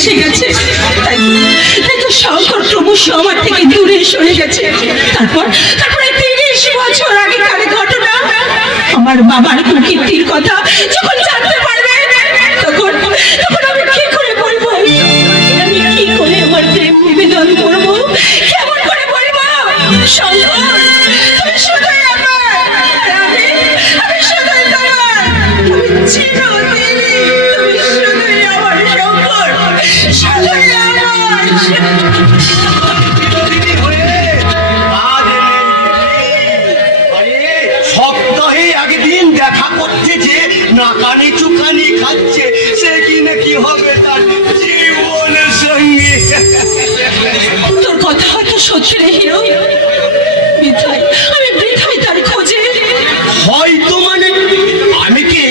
এসে গেছে, তাই তো শঙ্কর ক্রমশ আমার থেকে দূরে সরে গেছে। তারপর 30 বছর আগেকার ঘটনা, আমার বাবার কুকীর্তির কথা যখন জানতে পারবে, তখন আমি কি করে বলবো? আমি কি করে আমার প্রেম নিবেদন করবো? কেমন করে বলবো? শঙ্কর, তুমি শুধুই আমার, আমি শুধুই তোমার, তুমি চিরদিনই, তুমি শুধুই আমার শঙ্কর, শুধুই আমার। সপ্তাহে একদিন দেখা করছে যে নাকানি চুকানি খাচ্ছে, সে কি না কি হবে তার জীবনের সঙ্গে। তোর কথা হয়তো সত্যি রে হিরো, আমি বৃথাই তার খোঁজে। হয়তো মানে আমি কি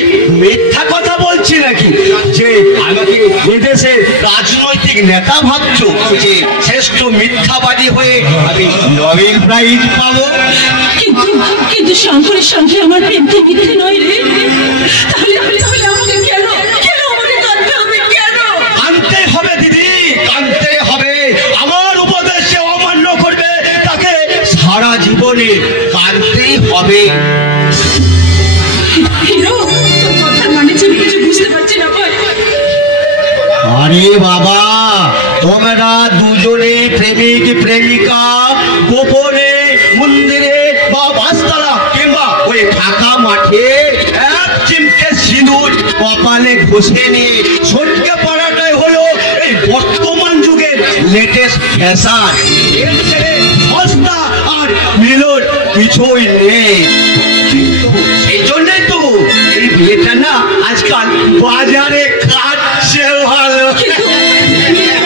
মিথ্যা কথা বলছি নাকি যে আমাকে এদেশের রাজনৈতিক নেতা ভাবছো যে শ্রেষ্ঠ মিথ্যাবাদী হয়ে আমি নোবেল প্রাইজ পাবো? কিন্তু শঙ্করের সঙ্গে আমার প্রেম তো মিথ্যে নয় রে। তাহলে আমাকে কেন আমাকে কাঁদতে হবে? কেন কাঁদতে হবে দিদি, কাঁদতে হবে। আমার উপদেশে অমান্য করবে তাকে সারা জীবনে কাঁদতেই হবে। হিরো, তোর কথার মানে যে কিছু বুঝতে পারছি না ভাই। আরে বাবা, তোমরা দুজনে প্রেমিক প্রেমিকা গোপনে মন্দিরে বা বাসতলা কিংবা ওই ফাঁকা মাঠে এক চিমটে সিঁদুর কপালে ঘষে নিয়ে ছটকে পড়াটাই হলো এই বর্তমান যুগের লেটেস্ট ফ্যাশন। এর ছেড়ে সস্তা আর মিলন কিছুই নেই। সেই জন্যই তো এই বিয়েটা না আজকাল বাজারে কাটছে ভালো।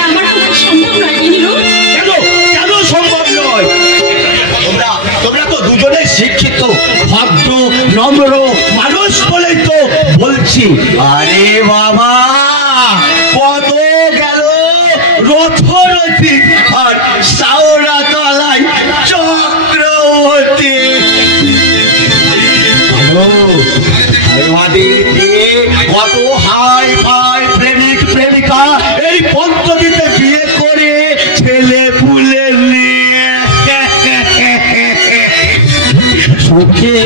আমার পক্ষে সম্ভব নয় হিরো। কেন সম্ভব নয়? তোমরা তো দুজনেই শিক্ষিত, ভদ্র, নম্র মানুষ বলেই তো বলছি। আরে বাবা, কত গেল রথরথী আর সাওরা তলায় চক্রবর্তী। কত হাই ফাই প্রেমিক প্রেমিকা এই পদ্ধতিতে বিয়ে করে ছেলে পুলে নিয়ে সুখে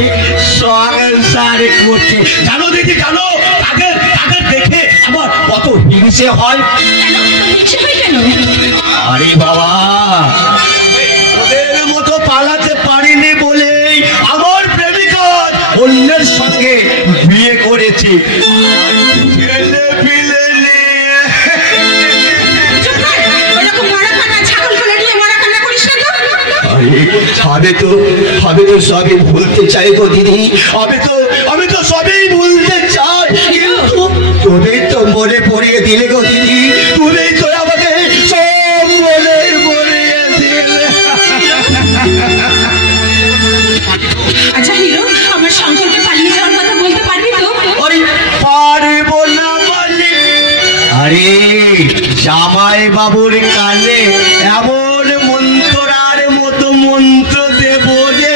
সংসার করছে। জানো দিদি, জানো তাদের দেখে আমার কত হিংসে হয়। আরে বাবা, ওদের মতো পালাতে পারিনি বলেই আমার প্রেমিকা অন্যের সঙ্গে বিয়ে করেছে। আমি তো সবই ভুলতে চাই গো দিদি, আমি তো সবই ভুলতে চাই, কিন্তু তুমি তো মনে পড়িয়ে দিলে গো দিদি, তুমি তো আমাকে সব মনে পড়িয়ে দিলে। আচ্ছা হিরো, আমার শঙ্করকে পালিয়ে যাওয়ার কথা বলতে পারবি তো? পারবো না বলে? আরে জামাই বাবুর কানে এমন মন্ত্রার মতো মন্ত্র দেব যে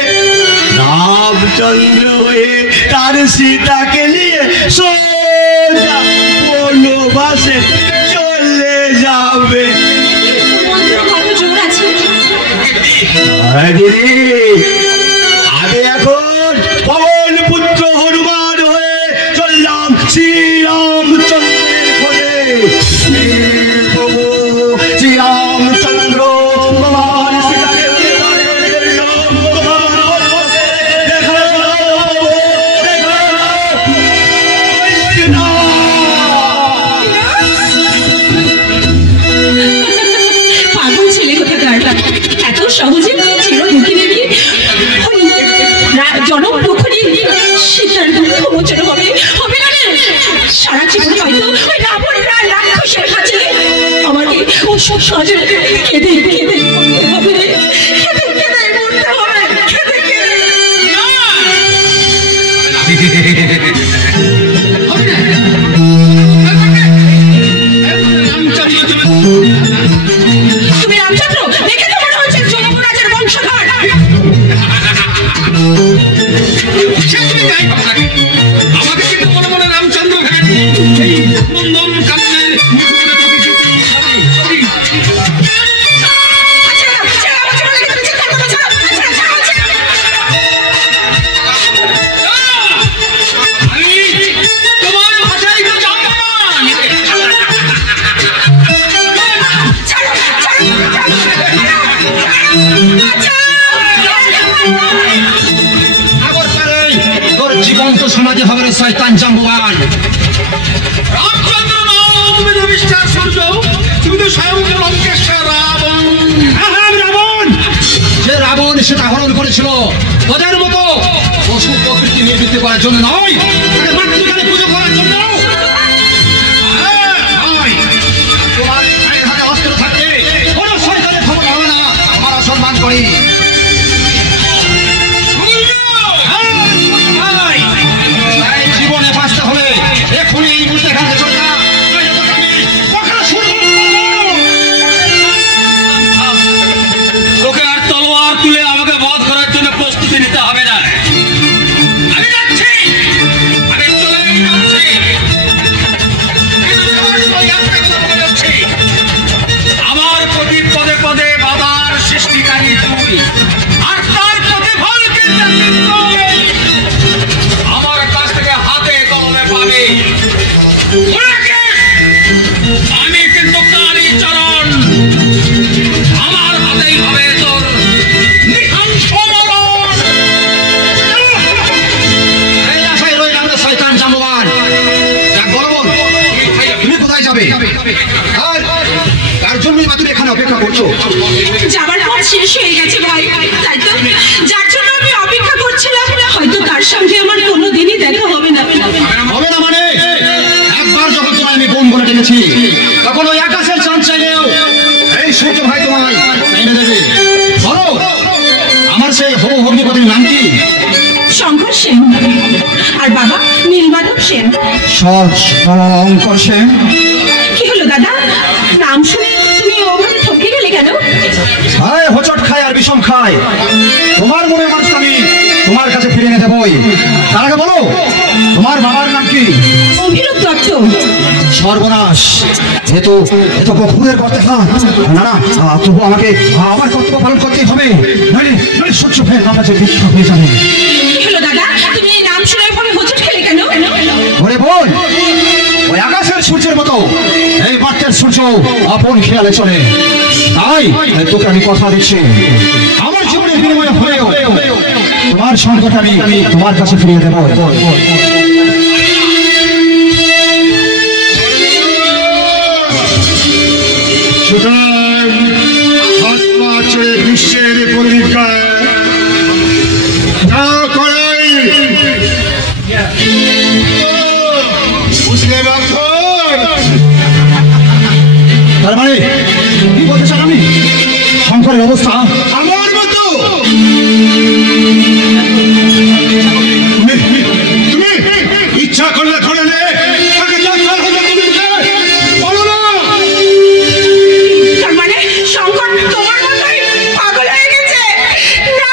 রামচন্দ্র হয়ে তার সীতাকে নিয়ে সোজা বনবাসে চলে যাবে। আমি এখন পবন পুত্র হনুমান হয়ে চললাম শ্রীরামচন্দ্রের খোঁজে। প্রভু শ্রীরামচন্দ্র ভগবান সীতাকে পাগল ছেলে কোথাকার, এত সহজে চিরমুখী দেবী জনম পুকুরি সীতার দুঃখ মোচন হবে না রে। সারা জীবন হয়তো ওই রাবণ রাক্ষসের কাছে আমাকে ও সব সহজে কেঁদে মরতে হবে রে। কেঁদে মরতে হবে, তুমি রামচন্দ্র দেখে তো মনে হচ্ছে যমরাজের বংশধর। আমাকে কিন্তু মনে মনে রামচন্দ্র ভেবে এই নন্দন কাননে শয়তান জাম্বুয়ান। রামচন্দ্র নাও, তুমি তো মিস্টার সূর্য, তুমি তো স্বয়ং লঙ্কেশ্বর রাবণ। হ্যাঁ, রাবণ। যে রাবণ সেটা হরণ করেছিল ওদের মতো পশু প্রকৃতি নির্বৃত্তি করার জন্য নয়, তাকে মাতৃকালে পুজো করার জন্য। তোমার পায়ের হাতে অস্ত্র থাকলে কোনো শয়তানের খবর হবে না। আমরা সম্মান করি। জীবনে বাঁচতে হলে এখনই এই মুহূর্তে এখান থেকে চলে যা। তোকে আর তলোয়ার তুলে আমাকে বধ করার জন্য প্রস্তুতি নিতে হবে না। আমি যাচ্ছি, আমি চলে যাচ্ছি। কিন্তু তোমার একটা কথা বলে যাচ্ছি, আমার প্রতি পদে পদে বাবার সৃষ্টিকারী তুই, আর তার প্রতিফল কিন্তু তুই আমার কাছ থেকে হাতে কলমে পাবে। আমি কিন্তু কালী চরণ, আমার হাতেই হবে তোর নিঃশংস মরণ। এই আশায় রইলাম রে শয়তান জাম্বুয়ান। যা গরবন, তুমি কোথায় যাবে? আর তার জন্যই বা তুমি এখানে অপেক্ষা করছো? যাবার পর শেষ হয়ে গেছে ভাই, তাই তো যার জন্য আমি অপেক্ষা করছিলাম। হয়তো তার সঙ্গে আমার কোনোদিনই দেখা হবে না। হবে না মানে? একবার যখন তোমায় আমি বোন বলে ডেকেছি, তখন ওই আকাশের চাঁদ চাইলেও এই সূর্য ভাই তোমায় এনে দেবে। বলো, আমার সেই হবু অগ্নিপতির নাম কি? শঙ্কর সেন, আর বাবা নীলমাধব সেন। শঙ্কর সেন। কি হলো দাদা, নাম শুনে তুমি ওভাবে থমকে গেলে কেন? হায় হোঁচট খায় আর বিষম খায়। তোমার মনের মানুষ আমি তোমার কাছে ফিরে এনে দেবই। তার আগে বলো, তোমার বাবার নাম কি? অভিরূপ দত্ত। সর্বনাশ, এ তো কপুরের করতে না না, তবু আমাকে আমার কর্তব্য পালন করতেই হবে, নইলে সূর্য ভাইয়ের মাথা বিক্ষোভ হয়ে যাবে। কি হলো দাদা, তুমি এই নাম শুনে এভাবে হোঁচট খেলে কেন? ওরে বোন, ওই আকাশের সূর্যের মতো এই বাচ্চার সূর্য আপন খেয়ালে চলে। তাই তোকে আমি কথা দিচ্ছি, আমার জীবনের বিনিময়ে হলেও তোমার সংকট আমি তোমার কাছে ফিরিয়ে দেবো। বিশ্বের পরীক্ষা বুঝলে বাবা, তার মানে কি বলতে চান আমি? শঙ্করের অবস্থা আমার মতো। তুমি ইচ্ছা করলে ধরে নে, তাকে যাত্রা হবে তুমি বলো না। তার মানে শঙ্কর তোমার মতোই পাগল হয়ে গেছে? না!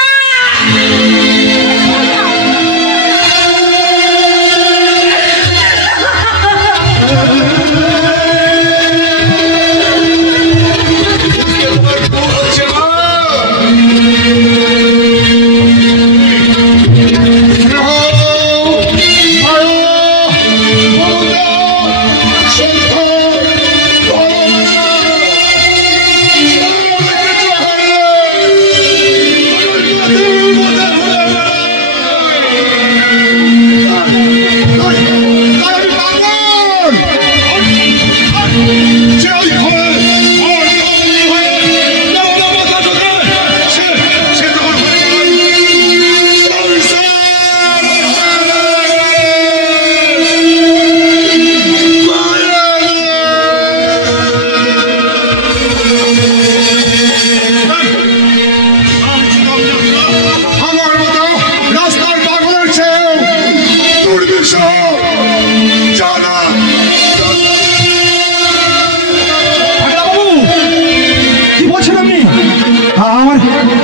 হচ্ছে না।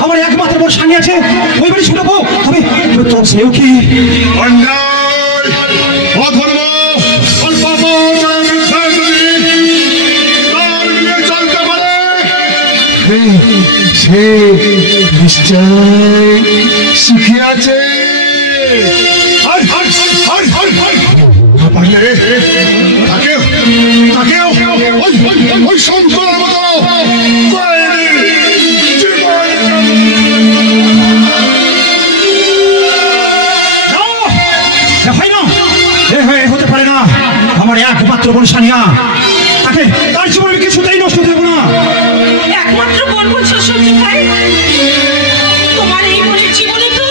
আমার একমাত্র বোন স্বামী আছে, ওই বাড়ি ছুটবো। তবে তোর স্নেহ কি? সে নিশ্চয় সুখী আছে। ওই শঙ্করের মতো হয় না, আমার একমাত্র বোন সানিয়া, তাকে তার জীবনে আমি কিছুতেই নষ্ট দেবো না। একমাত্র বোন বলছো সত্যি ভাই? তোমার এই বোনের জীবনে তো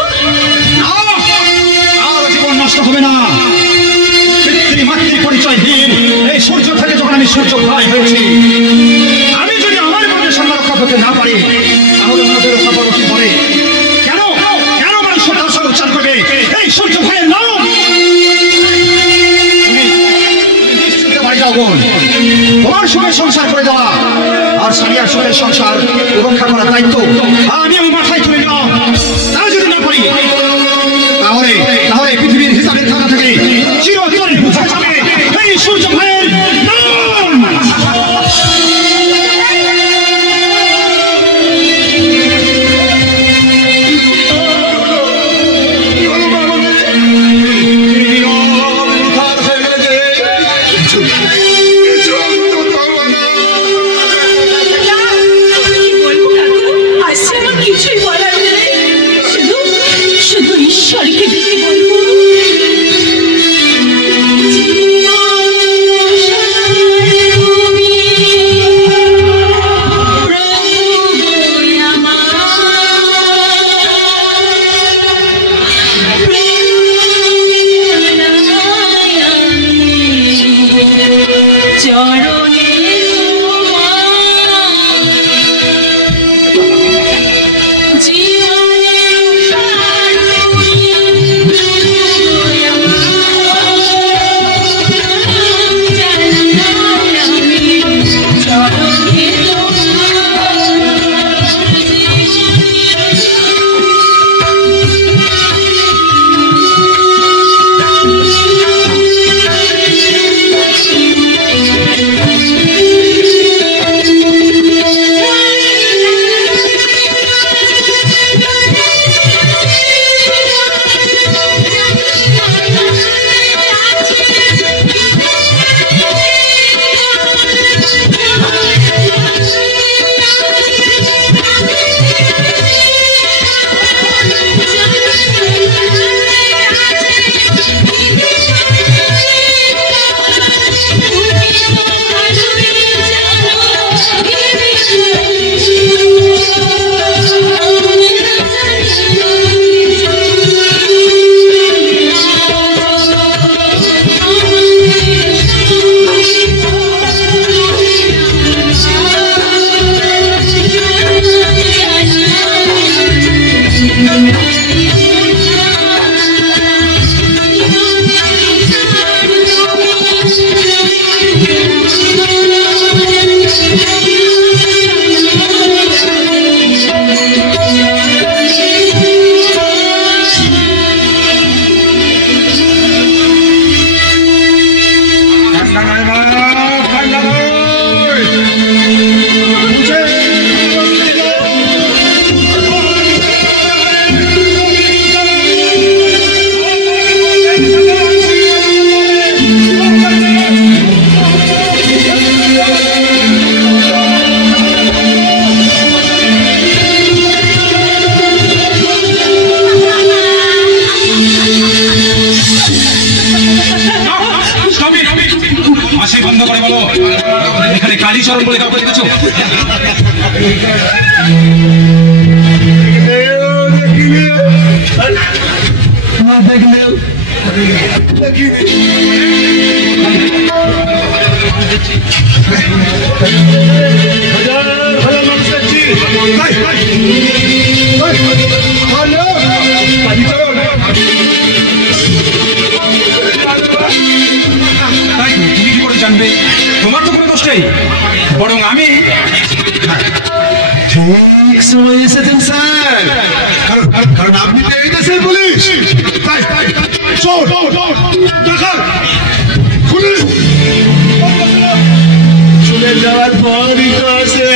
আর জীবন নষ্ট হবে না। পিতৃমাতৃ পরিচয়হীন এই সূর্য থেকে যখন আমি সূর্য ভাই হয়েছি, আমি যদি আমার বোনের সম্মান রক্ষা করতে না পারি, তাহলে আমাদের রক্ষা করবো কি করে? কেন কেন মানুষ তার সঙ্গে উচ্চার করবে এই সূর্য ভাইয়ের নাম? বাড়ি যাও বোন, তোমার সঙ্গে সংসার করে দেওয়া আর সানিয়ার সঙ্গে সংসার রক্ষা করার দায়িত্ব আমি আমার মাথায় তুলে নিলাম। তা যদি না পারি, তাহলে তাহলে পৃথিবীর হিসাবের খাতা থেকে চিরতরে বুঝা যাবে এই সূর্য ভাইয়ের নাম। কি বলবো কাকু, আজকে আমার কিছুই বলার নেই। শুধু শুধু ঈশ্বরকে ডেকে বলবো, চরণে জীবনে কালীচরণ বলে কাউকে দেখেছো? না দেখলেও তুমি কি করে জানবে? তোমার তো কোনো দোষ নেই, বরং আমি ঠিক সময় এসেছেন স্যার, কারণ আপনি তো এই দেশের পুলিশ। চলে যাওয়ার পরই তো আছে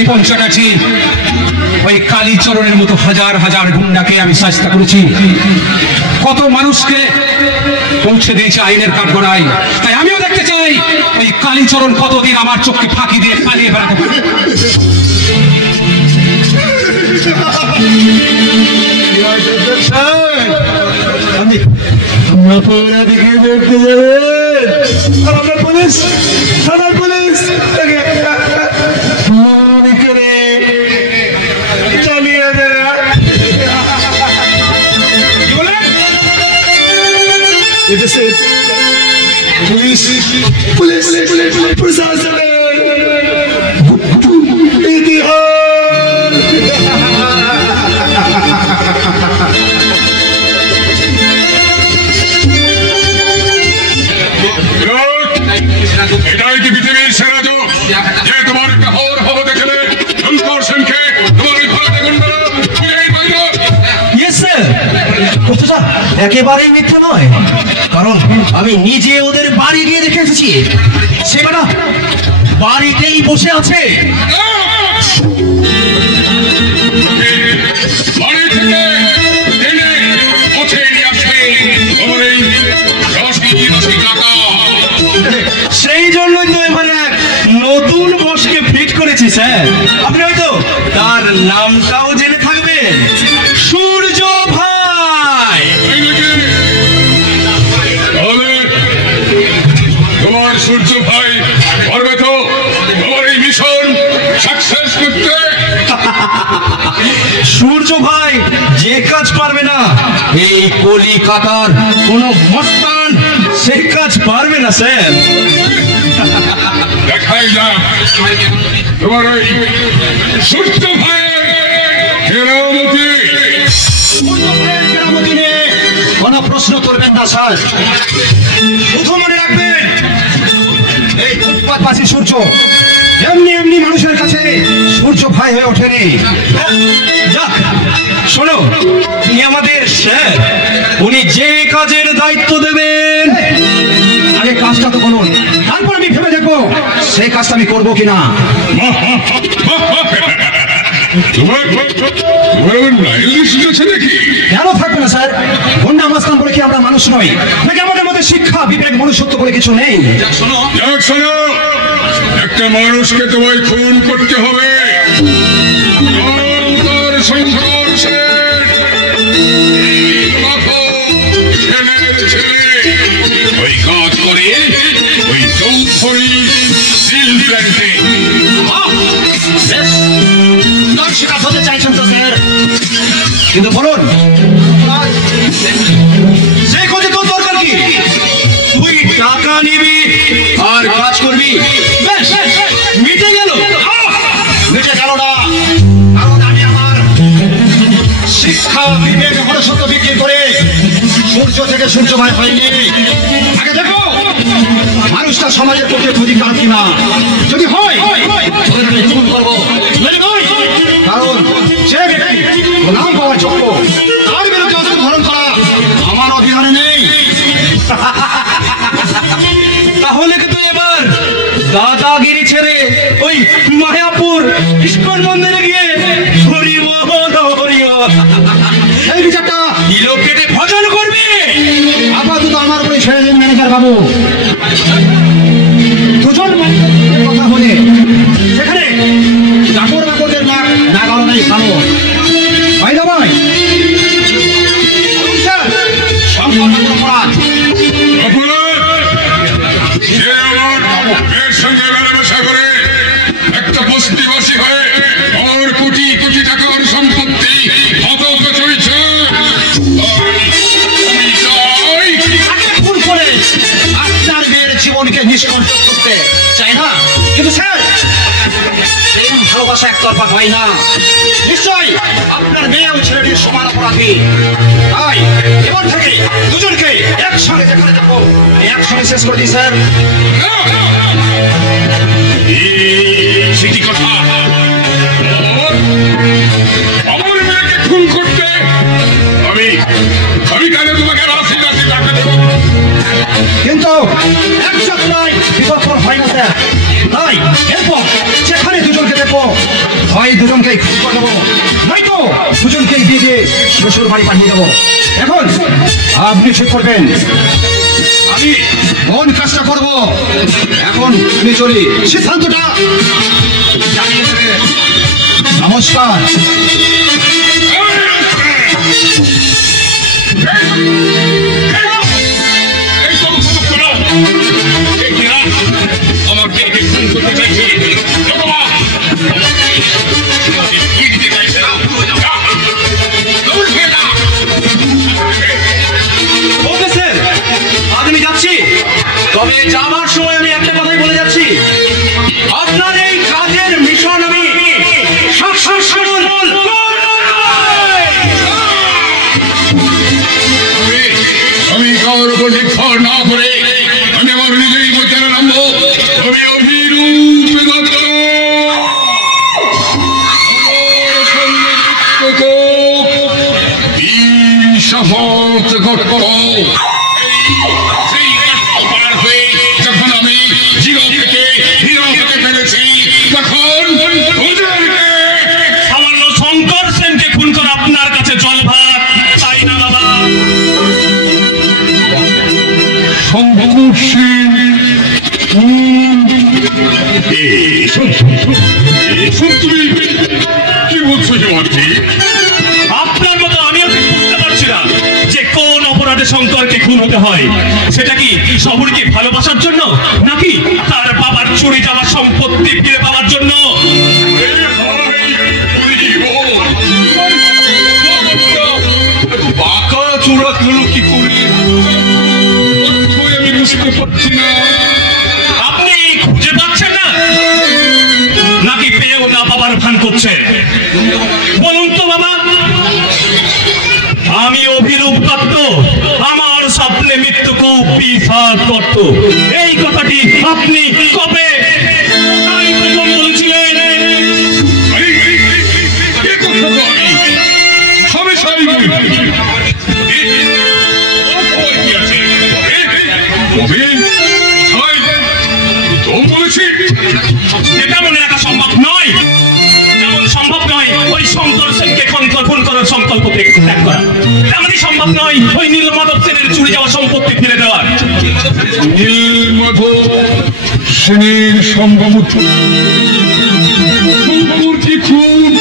রিপন চ্যাটার্জি ওই কালীচরণের মতো হাজার হাজার গুন্ডাকে আমি শাস্তি করেছি, কত মানুষকে পৌঁছে দিয়েছে আইনের কাঠগড়ায়। তাই আমিও দেখতে চাই ওই কালীচরণ কতদিন আমার চোখকে ফাঁকি দিয়ে পালিয়ে বেড়াতে পারে। पुलिस पुलिस प्रशासन এটাই কি পৃথিবীর সেরা যুগ যে তোমার কাহর হব দেখলে শঙ্কর সেনকে তোমার ওই ভারতে গুন্ডারা খুঁজেই পাইল। একেবারেই মিথ্যে নয়, কারণ আমি নিজে ওদের বাড়ি গিয়ে দেখে এসেছি। সে বেটা বাড়িতেই বসে আছে। বাড়ি থেকে টেনে পথে নিয়ে আসবে তোমার এই 10 টাকা। সেই জন্যই তো এবারে এক নতুন বসকে ফিট করেছি স্যার। আপনি হয়তো তার নামটাও জেনে থাকবেন, সূর্য ভাই। তাহলে তোমার সূর্য ভাই পারবে তো তোমার এই মিশন সাকসেস করতে? সূর্য ভাই যে কাজ পারবে না এই কলিকাতার কোন মস্তান সে কাজ পারবে না স্যার। দেখাই যাক তোমার ওই সূর্য ভাইয়ের কেরামতি। কেরামতি নিয়ে কোনো প্রশ্ন করবেন না স্যার, শুধু মনে রাখবেন এই ফুটপাতবাসী সূর্য এমনি এমনি মানুষের কাছে সূর্য ভাই হয়ে ওঠেনি। যাক শোনো, তিনি আমাদের স্যার, উনি যে কাজের দায়িত্ব দেবেন আগে কাজটা তো বলুন, তারপর আমি ভেবে দেখবো সেই কাজটা আমি করবো কিনা। তোমার আছে নাকি? কেন থাকবে না স্যার? গুন্ডা মাস্তান বলে কি আমরা মানুষ নই নাকি? আমাদের মধ্যে শিক্ষা বিবেক মনুষ্যত্ব বলে কিছু নেই? যাক শোনো, একটা মানুষকে তোমায় খুন করতে হবে। শঙ্কর সেন ছেলে ওই কাজ করে ওই চৌধুরী স্টিল প্ল্যান্টে। শিকার হতে চাইছেন তো স্যার, কিন্তু বলুন সেই খোঁজে তোর দরকার কি? তুই টাকা নিবি আর কাজ করবি, ব্যাস মিটে গেল। মিটে গেল না, কারণ আমি আমার শিক্ষা বিবেক মনুষ্যত্ব বিক্রি করে সূর্য থেকে সূর্য ভাই হয়নি। আগে দেখো মানুষটা সমাজের পক্ষে ক্ষতিকারক কিনা, যদি হয় খুন করবো, কারণ সে ব্যক্তি নাম পাওয়ার যোগ্য, তার বিরুদ্ধে অস্ত্র ধারণ করা আমার অধিকারে নেই। তাহলে কিন্তু এবার দাদাগিরি ছেড়ে ওই মায়াপুর ইস্কন মন্দিরে গিয়ে হরি বল হরি বল এই বিচারটা কিলো কেটে ভজন করবে। আপাতত আমার উপরে ছেড়ে দিন ম্যানেজার বাবু। দুজন কথা হলে সেখানে চাকর বাকরদের নাক না গলো নাই ভালো ভাই না ভাই। সঙ্গে মেলামেশা করে একটা বস্তিবাসী হয়ে আমার কোটি কোটি টাকার সম্পত্তি হতক চলছে। আপনার মেয়ের জীবনকে নিষ্কণ্ঠ করতে চাই না, কিন্তু স্যার প্রেম ভালোবাসা একতরফা হয় না। নিশ্চয় আপনার মেয়ে ও ছেলেটির সমান অপরাধী। তাই এবার থেকে দুজনকে একসঙ্গে যেখানে যাবো একসঙ্গে শেষ করে দিই স্যার। স্মৃতি কথা কিন্তু এক যাত্রায় বিপদ হয় না স্যার। তাই এরপর যেখানে দুজনকে দেখবো হয় দুজনকেই খুন করে দেবো, নয়তো দুজনকেই দিয়ে দিয়ে শ্বশুর বাড়ি পাঠিয়ে দেবো। এখন আপনি ঠিক করবেন আমি কোন কাজটা করবো। এখন আমি চলি, সিদ্ধান্তটা জানিয়েছে। নমস্কার। আমার মেয়েকে খুন করতে চাইছে। ওকে স্যার, আজ আমি যাচ্ছি, তবে যাবার সময় আমি একটা কথাই বলে যাচ্ছি, আপনার এই কাজের মিশন আমি আমি কারোর উপর নির্ভর না করে আমি আমার নিজেই বলতে নামবো। আমি অভিরূপ দত্ত, শপথ করব যখন আমি জিরো থেকে হিরো হতে পেরেছি, তখন সামান্য শঙ্কর সেনকে খুন করা আপনার কাছে জল ভাত, তাই না বাবা? শঙ্কর সেন তুমি কি বলছো জবাবটি? আপনার মতো আমিও ঠিক বুঝতে পারছি না যে কোন অপরাধে শঙ্করকে খুন হতে হয়। সেটা কি শহরকে ভালোবাসার জন্য, নাকি তার বাবার চুরি যাওয়া সম্পত্তি ফিরে পাওয়ার জন্য? বাঁকা চূড়া হলো কি করে আমি বুঝতে পারছি না। আপনি খুঁজে পাচ্ছেন না, নাকি পেয়েও না বাবার ভান করছেন? বলুন তো বাবা। আমি অভিরূপ দত্ত, আমার স্বপ্নে মৃত্যুকে পিছাদ করত। এই কথাটি আপনি কবে প্রথম বলছিলেন? এটা মনে রাখা সম্ভব নয়। যেমন সম্ভব নয় ওই শঙ্কর সেনকে খুন করার সংকল্প ত্যাগ করা, তেমনই সম্ভব নয় ওই নীলমাধব সেনের চুরি যাওয়া সম্পত্তি ফিরে দেওয়ার। নীলমাধব সেনের সম্ভবত সম্পত্তি খুন।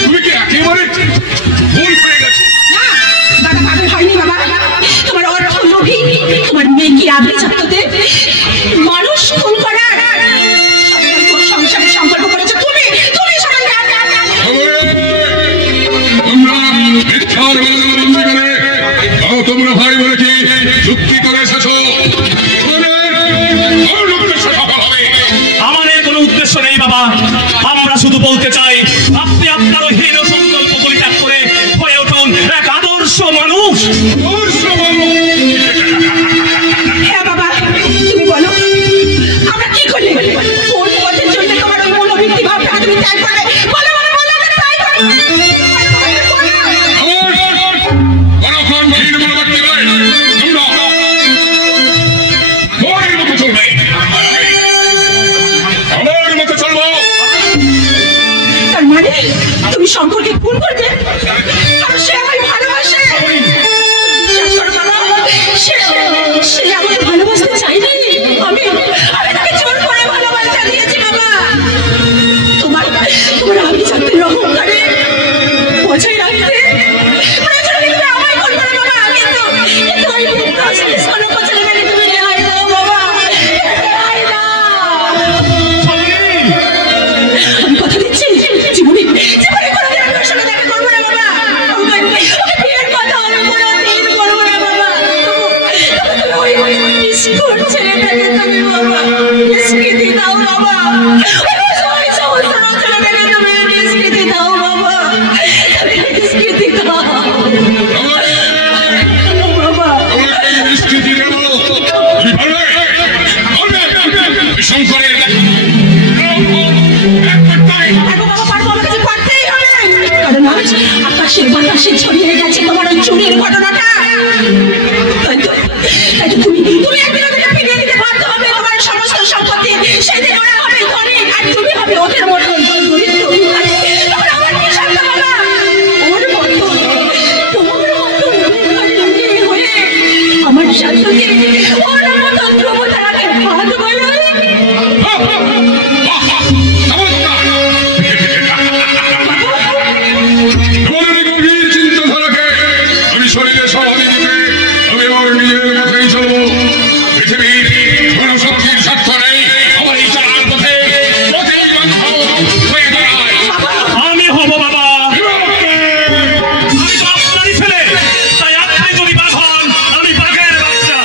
তুমি কি একেবারে ভুল হয়ে গেছো? না, দাদা পাগল হয়নি বাবা। তোমার অর্থ লোভী, তোমার মেয়ে কি আগে ছাত্রতে মানুষ খুন করার সংসারে সংকল্প করেছো তুমি। তুমি সবাই তোমরা ভাই বলে কি চুক্তি করে এসেছো? আমাদের কোনো উদ্দেশ্য নেই বাবা। আমরা শুধু বলতে চাই আপনি আপনার হীন সংকল্প পরিত্যাগ করে হয়ে উঠুন এক আদর্শ মানুষ। হ্যাঁ বাবা, তুমি বলো আমরা কি করলে কোন পথের জন্য তোমার ওই মনোবৃত্তি ভাবটা তুমি ত্যাগ করলে? বলো বলো বলো, আমি তাই করব। তার মানে তুমি শঙ্করকে খুন করবে আর সে আমায় ভালোবাসে? বিশ্বাস করো বাবা, সে আমাকে ভালোবাসতে চাইনি। আমি তাকে জোর করে ভালোবাসা দিয়েছি বাবা। তোমার আভিজাত্যের অহংকারে বজায় রাখতে প্রয়োজনে তুমি আমায় খুন করো বাবা। কিন্তু ওই কোনো প্রচলন মেনে তুমি রেহাই দাও বাবা, রেহাই দাও। আমি কথা দিচ্ছি জীবনে কোনোদিন আমি ওর সঙ্গে দেখা করবো না বাবা। ওকে বিয়ের কথা আমি কোনোদিন করবো না বাবা। ওই বিস্কুট ছেলেটাকে তুমি বাবা বিস্কিটি দাও বাবা। ওই সমস্ত ছেলেটাকে তুমি বিস্কিটি দাও বাবা, বিস্কিটি দাও বাবা। শঙ্করের কারণ আজ আকাশের বাতাসে ছড়িয়ে গেছে তোমার ওই চুরির ঘটনাটা। সেদিন ওরা হবে ধনী আর তুমি হবে ওদের মতন দরিদ্র ভিখারি। তখন আমার কি শান্তি বাবা? ওর মতন তোমার মতন ভিখারি হয়ে আমার শান্তকে ওর মতন প্রভুতারাকে হাত বাড়ায়। গভীর চিন্তাধারাকে আমি শরীরে সমাধি দিতে আমি আমার নিজের পথেই চলবো। পৃথিবীর কোন শক্তির স্বার্থ নেই আমার এই চলার পথে পথেই বন্ধ হয়ে দাঁড়ায়। আমি হব বাবা, আমি তো আপনারই ছেলে, তাই আপনি যদি বাঘ হন আমি বাঘের বাচ্চা,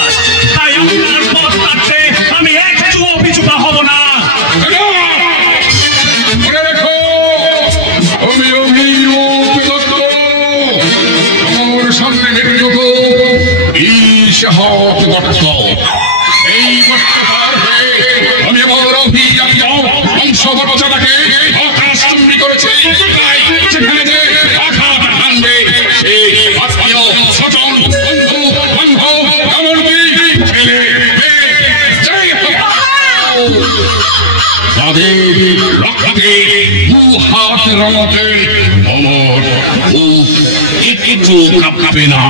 তাই আপনার পথ কাটতে আমি একটু পিছুপা হব না। মনে রেখো আমি অভিরূপ দত্ত, আমার সামনে মেরুযোগ ঈশাহত দত্ত। এই দত্ত পার হয়ে আমি আমার অভিজাত বংশবর্চনাকে আকাশচুম্বী করেছি। তাই সেখানে যে আঘাত হানবে সেই আত্মীয় স্বজন বন্ধু বান্ধব এমনকি ছেলে মেয়ে যাই হোক, তাদের রক্তে দু হাত রঙতে আমার বুক একটু কাঁপবে না।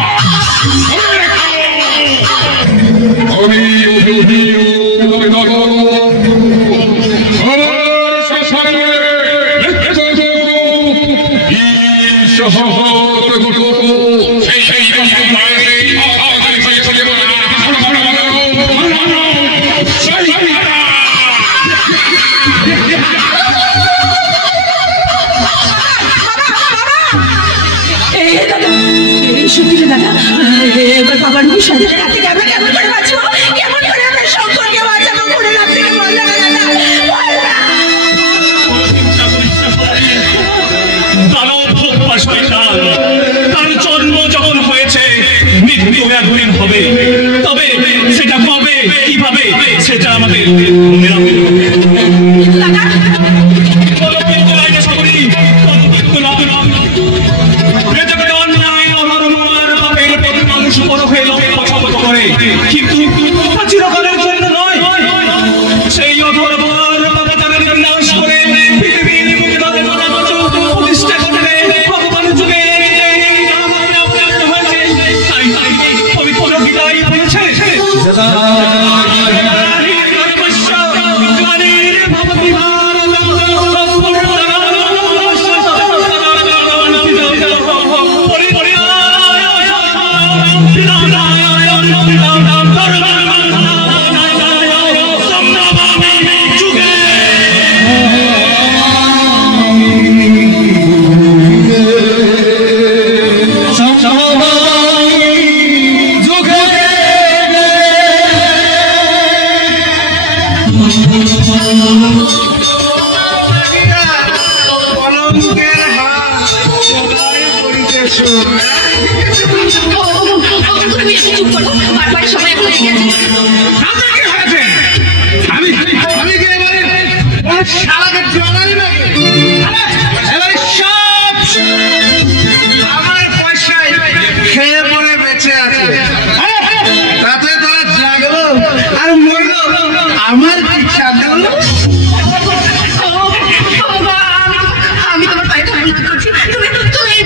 আমি আমার শ্মশানে সেই সত্যি দাদা, এবার বাবার মুখ সাথে রাতে কেমন কেমন করে বাঁচবো, কেমন করে আমরা সম্পর্কে বাঁচাবো, করে রাখতে বল না দাদা, বল না। দানব হোক বা শয়তান, তার জন্ম যখন হয়েছে মৃত্যু একদিন হবে, তবে সেটা কবে কিভাবে সেটা আমাদের মনে রাখতে হবে। দাদা বলো কিন্তু লাইনে সকলেই, বলো কিন্তু না না। এ জগতে অন্যায় অধর্মের পাপের প্রতি মানুষ বড় হয়ে লোকে পছন্দ করে, কিন্তু তা চিরকালের জন্য নয়। সেই অধর্মের পাপাচারের বিনাশ করে পৃথিবীর বুকে তাদের রাজ্য প্রতিষ্ঠা করতে ভগবান যুগে হয়েছে। তাই পবিত্র গীতায় বলেছে তুমি একটু চুপ করো, বারবার সময় হয়ে গেছে। এবারে সব আমার পয়সায় খেয়ে পরে বেঁচে আছে, তাতে তোরা জাগলো আর মরলো, আমার কি ছাড়লো? আমি তোমার পায়ে ধরে অনুরোধ করছি,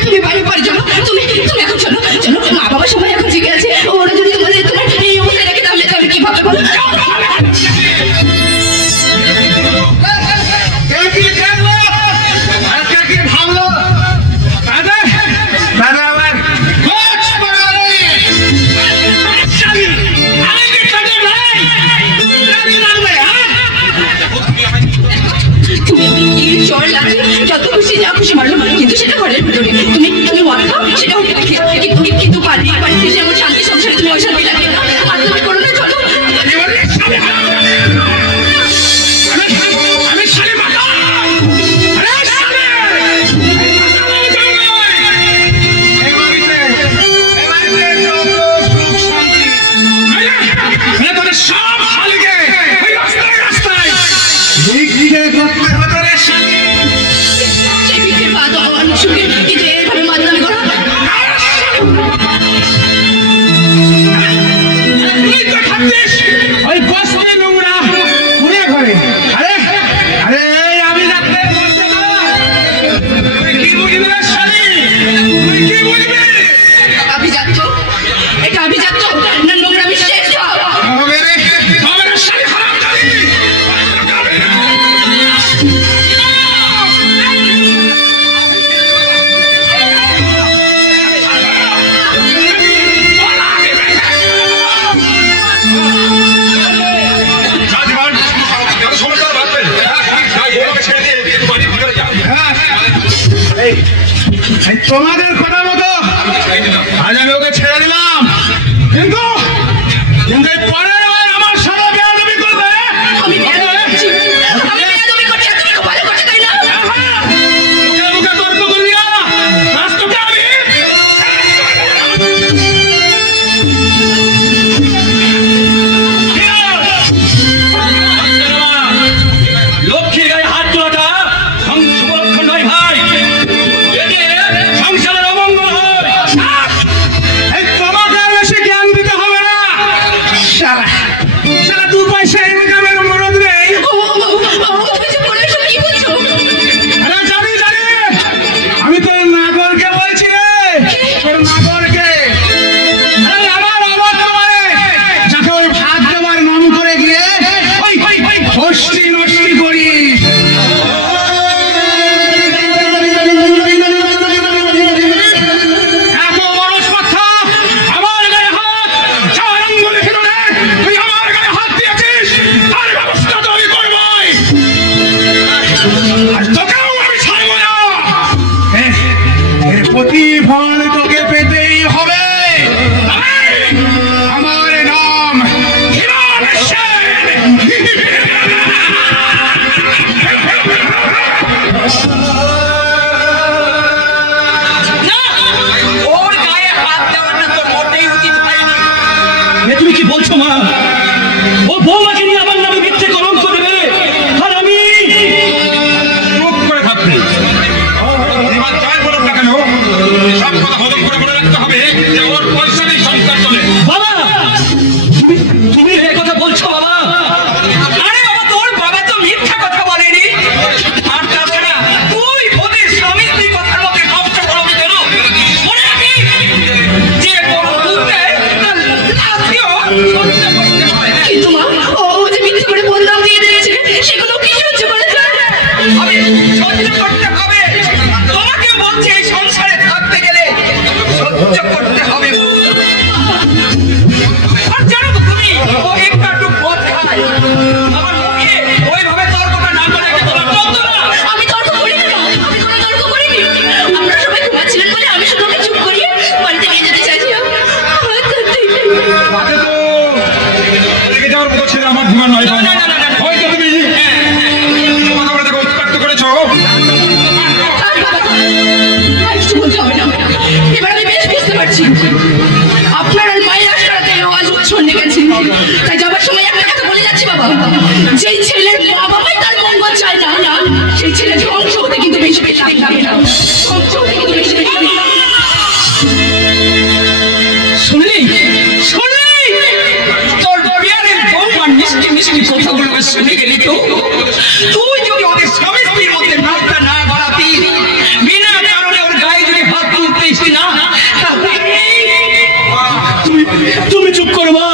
তুমি বাড়ি বাড়ি চলো, তুমি এখন চলো চলো। মা বাবা সবাই এখন জেগে আছে, ওরা যদি তোমার এই অবস্থায় রাখে তাহলে আমি কিভাবে বলো? যত খুশি যা খুশি মারলো, কিন্তু সেটা ঘরের ভিতরে। তুমি মদ খাও, সেটা কিন্তু বাড়িতে এসে আমার শান্তি সংসারে তুমি ওই শান্তি রাখবে না। আর তুমি করো না, চলো। সব শালিকে রাস্তায় রাস্তায় সেই পিঠের পা তো অনেক সুখে, কিন্তু এইভাবে মাদলামি করো। ওই বস্তি নোংরা ঘুরে ঘরে আরে আরে আমি যাতে বলতে না তুই কি বুঝবি শালি তুই কি বুঝবি আভিজাত্য, এটা আভিজাত্য না নোংরা বিশ্বাস? হবে রে শালি হারামজাদি তোমাদের কথা মতো আজ আমি ওকে ছেড়ে দিলাম, কিন্তু কিন্তু পরের বার আমার সাথে বেয়াদবি করবে। আমি বেয়াদবি করছি, তুমি খুব ভালো করছো, তাই না? মুখে মুখে তর্ক করবি না, আজ তোকে আমি লক্ষ্মীর গায়ে হাত তোলাটা শুভলক্ষণ নয় ভাই, এতে সংসারের অমঙ্গল হয়। এই তোমাকে আর বেশি জ্ঞান দিতে হবে না। শালা শালা দু পয়সা ইনকামের মরদ নেই। তুমি চুপ করে এসব কি বলছো? আরে জানি জানি, আমি তোর নাগরকে বলছি রে, তোর নাগরকে। আরে আমার অবাক করে যাকে ওই ভাত দেওয়ার নাম করে গিয়ে ওই হস্তি নষ্টি করিস। এত বড় কথা, আমার গায়ে হাত, চার আঙ্গুলে ফেলে তুই আমার গায়ে হাত দিয়েছিস, তার ব্যবস্থা তো আমি করবই। আর তোকেও আমি ছাড়বো না। এর প্রতিফল তোকে পেতেই হবে। আমার নাম হিরণ সেন। ওর গায়ে হাত দেওয়াটা তো মোটেই উচিত হয়নি। তুমি কি বলছো মা? ও বৌমাকে নিয়ে আমার নামে মিথ্যে কলঙ্ক দেবে, আর আমি চুপ করে থাকবে। এবার যাই বলুক না কেন, সব কথা হজম করে মনে রাখতে হবে যে ওর পয়সা নেই সংসার চলে। বাবা, তুমি এই কথা বলছো বাবা? আরে বাবা, তোর বাবা তো মিথ্যা কথা বলেনি। আর তাছাড়া তুই ওদের স্বামী স্ত্রী কথার মধ্যে নষ্ট করবি কেন? মনে রাখিস যে বড় দুধ দেয় তার লাথিও সহ্য করতে হয়। কিন্তু মা, ও যে মিথ্যে করে বললাম দিয়ে দিয়েছে, সেগুলো কি সহ্য করেছে? আমি সহ্য করতে হবে। তোমাকে বলছি, এই সংসারে থাকতে গেলে সহ্য করতে হবে। আর জানো তো তুমি, ও একটু পথ খায়। আমার মুখে ওইভাবে তর্কটা না করে এটা তোমার চলতো না। আমি তর্ক করিনি না, আমি কোনো তর্ক করিনি। আপনারা সবাই ঘুমাচ্ছিলেন বলে আমি শুধু ওকে চুপ করিয়ে বাড়িতে নিয়ে যেতে চাইছিলাম। তাতে তো রেগে যাওয়ার মতো ছেলে আমার ঘুমান নয়। না, না, না, না, না। হয়তো তুমি কথা বলে তাকে উৎপাত করেছো। আর কিছু বলতে হবে না, এবার আমি বেশ বুঝতে পারছি আপনার আর মায়ের আশকারাতে আজ উচ্ছন্নে গেছে। তাই যাবার সময় একটা কথা বলে যাচ্ছি বাবা, যেই ছেলের মা বাবাই তার মঙ্গল চায় না, সেই ছেলে ধ্বংস হতে কিন্তু বেশি বেশি দিন লাগে না। ধ্বংস হতে কিন্তু বেশি বেশি দিন লাগে না। শুনলি শুনলি, তোর বিয়ারের বৌমার মিষ্টি মিষ্টি কথাগুলোকে শুনে গেলি তো? তুই যদি ওদের স্বামী স্ত্রীর মধ্যে নাকটা না বাড়াতি, বিনা কারণে ওর গায়ে যদি হাত তুলতিস না, তাহলে তুমি চুপ করো মা,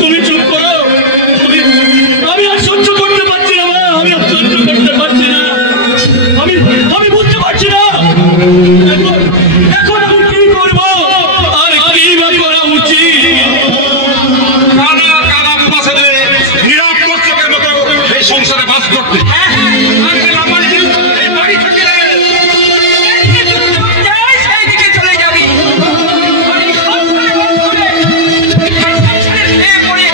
তুমি চুপ করো। আমি আর সহ্য করতে পারছি না মা, আমি আর সহ্য করতে পারছি না। আমি বুঝতে পারছি না এখন আমি কি করবো আর কি বা করা উচিত। কানা কানা বাসে নিরাপ কষ্টকের মতো এই সংসারে বাস করতে। এই বাড়ি থেকে সেই দিকে চলে যাবি। আমি সংসারে বাস করে, সংসারের খেয়ে পড়ে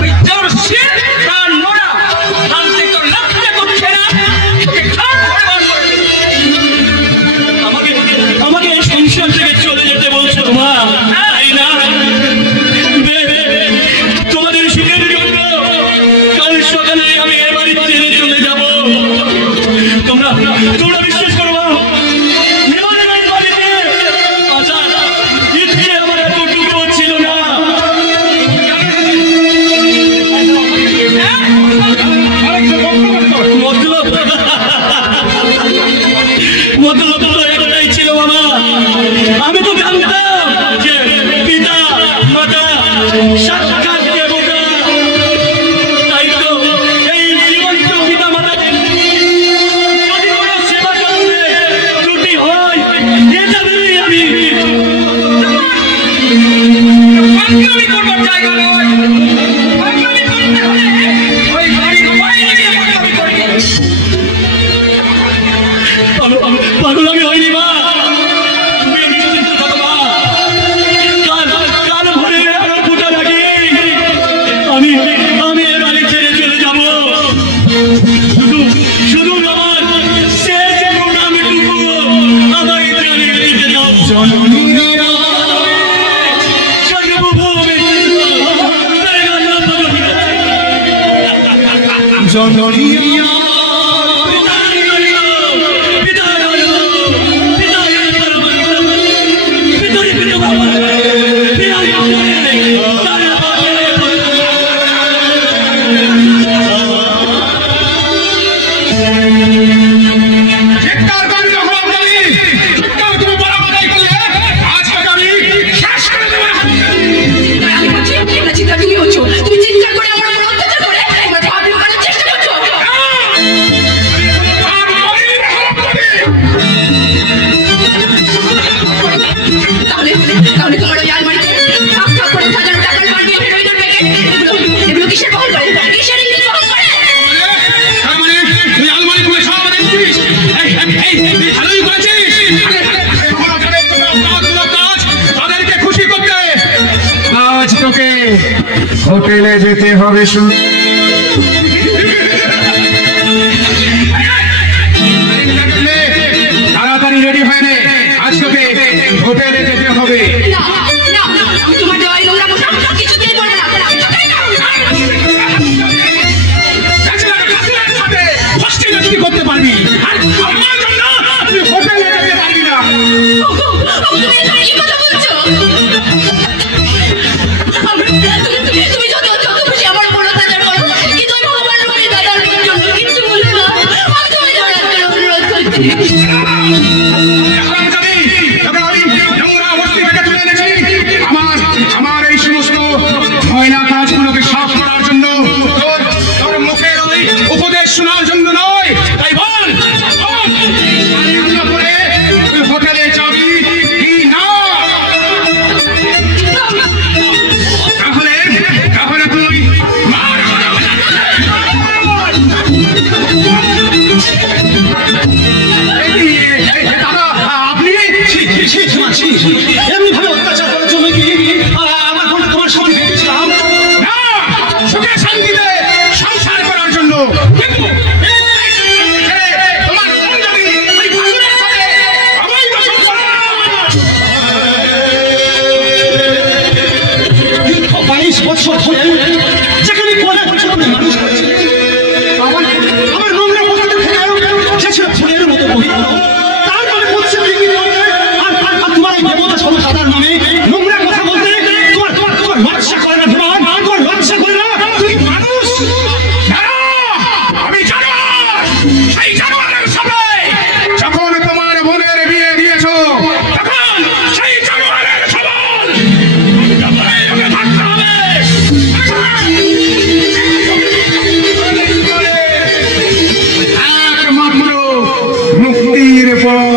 ওই জর্ষির আর নোরা আনতে তো লক্ষ্য করছে না। তোকে খাট করে বার করে দেবে। আমাকে এই সংসার থেকে চলে যেতে বলছো মা, তাই না? তোমাদের সুখের জন্য কাল সকালে আমি এ বাড়ি ছেড়ে চলে যাবো। সাক্ষাৎ দেবতা। তাই তো এই জীবন্ত পিতা মাতা যদি কোনো সেবা করতে ত্রুটি হয় এটা ভেবেই আমি পাগলামি করবার জায়গা নয়। পাগলামি করতে হলে ওই বাড়ির বাইরে গিয়ে পাগলামি করবো। পাগল আমি হইনি মা, তুমি নিশ্চিন্ত থাকো মা। কাল ভোরে আমার ফুটা লাগে আমি এ বাড়ি ছেড়ে চলে যাবো। শুধু আমার শেষ প্রণামটুকু আমাকে জানিয়ে দিতে দাও। তুমি চিৎকার করে আমার উপর অত্যাচার করে এবার ভাবি মারার চেষ্টা করছো। তাহলে তোমার ওই আলমারিতে থাক থাক করে হাজার টাকার বান্ডিল হেরোইনের প্যাকেট এগুলো কিসের বহন করে? কিসের ইঞ্জিন বহন করে? তাদেরকে খুশি করতে আজ তোকে হোটেলে যেতে হবে। তাড়াতাড়ি রেডি হয়ে নে, আজ তোকে হোটেলে যেতে হবে। না না, আমি তোমার দেওয়া এই নোংরা পোশাক কিছুতেই পরবো না। করতে পারবি আর আমার জন্য তুই হোটেলে যেতে পারবি না। তুমি এখানে কি কথা বলছো? তুমি যত খুশি আমার উপর অত্যাচার করো, কিন্তু আমি ভগবান রূপে দাদার জন্য কিচ্ছু বলবো না। আমি তোমায় ধরার জন্য অনুরোধ করছি। আমার এই সমস্ত ময়লা কাজগুলোকে সাফ করার জন্য, তোর মুখের ওই উপদেশ শোনার জন্য নয়। তাই বল তুই হোটেলে যাবি কি না? তাহলে তুই দাদা, আপনি এমনি ভাবে অত্যাচার করার জন্য কি আমার ফোনে তোমার সঙ্গে ভেবেছিলাম না, সুখে শান্তিতে সংসার করার জন্য। কিন্তু তোমার মন যদি ওই ভাসুরের সাথে অবৈধ সম্পর্ক 22 বছর ধরে যেখানে কোলে পর্যন্ত মানুষ করেছে, আমার নোংরা পোশাকে ফেরাও যে ছিল ফুলের মতো পবিত্র, তার মানে বলছে আর তোমার এই দেবতা সর্বসাধার নামে নোংরা কথা বলতে তোমার লজ্জা করে না? তোমার লজ্জা করে না? তুই মানুষ? আমি জানোয়ার, সেই জানোয়ারের সামনে যখন তোমার বোনের বিয়ে দিয়েছো তখন সেই জানোয়ারের সমান থাকতে হবে। একমাত্র মুক্তির পথ।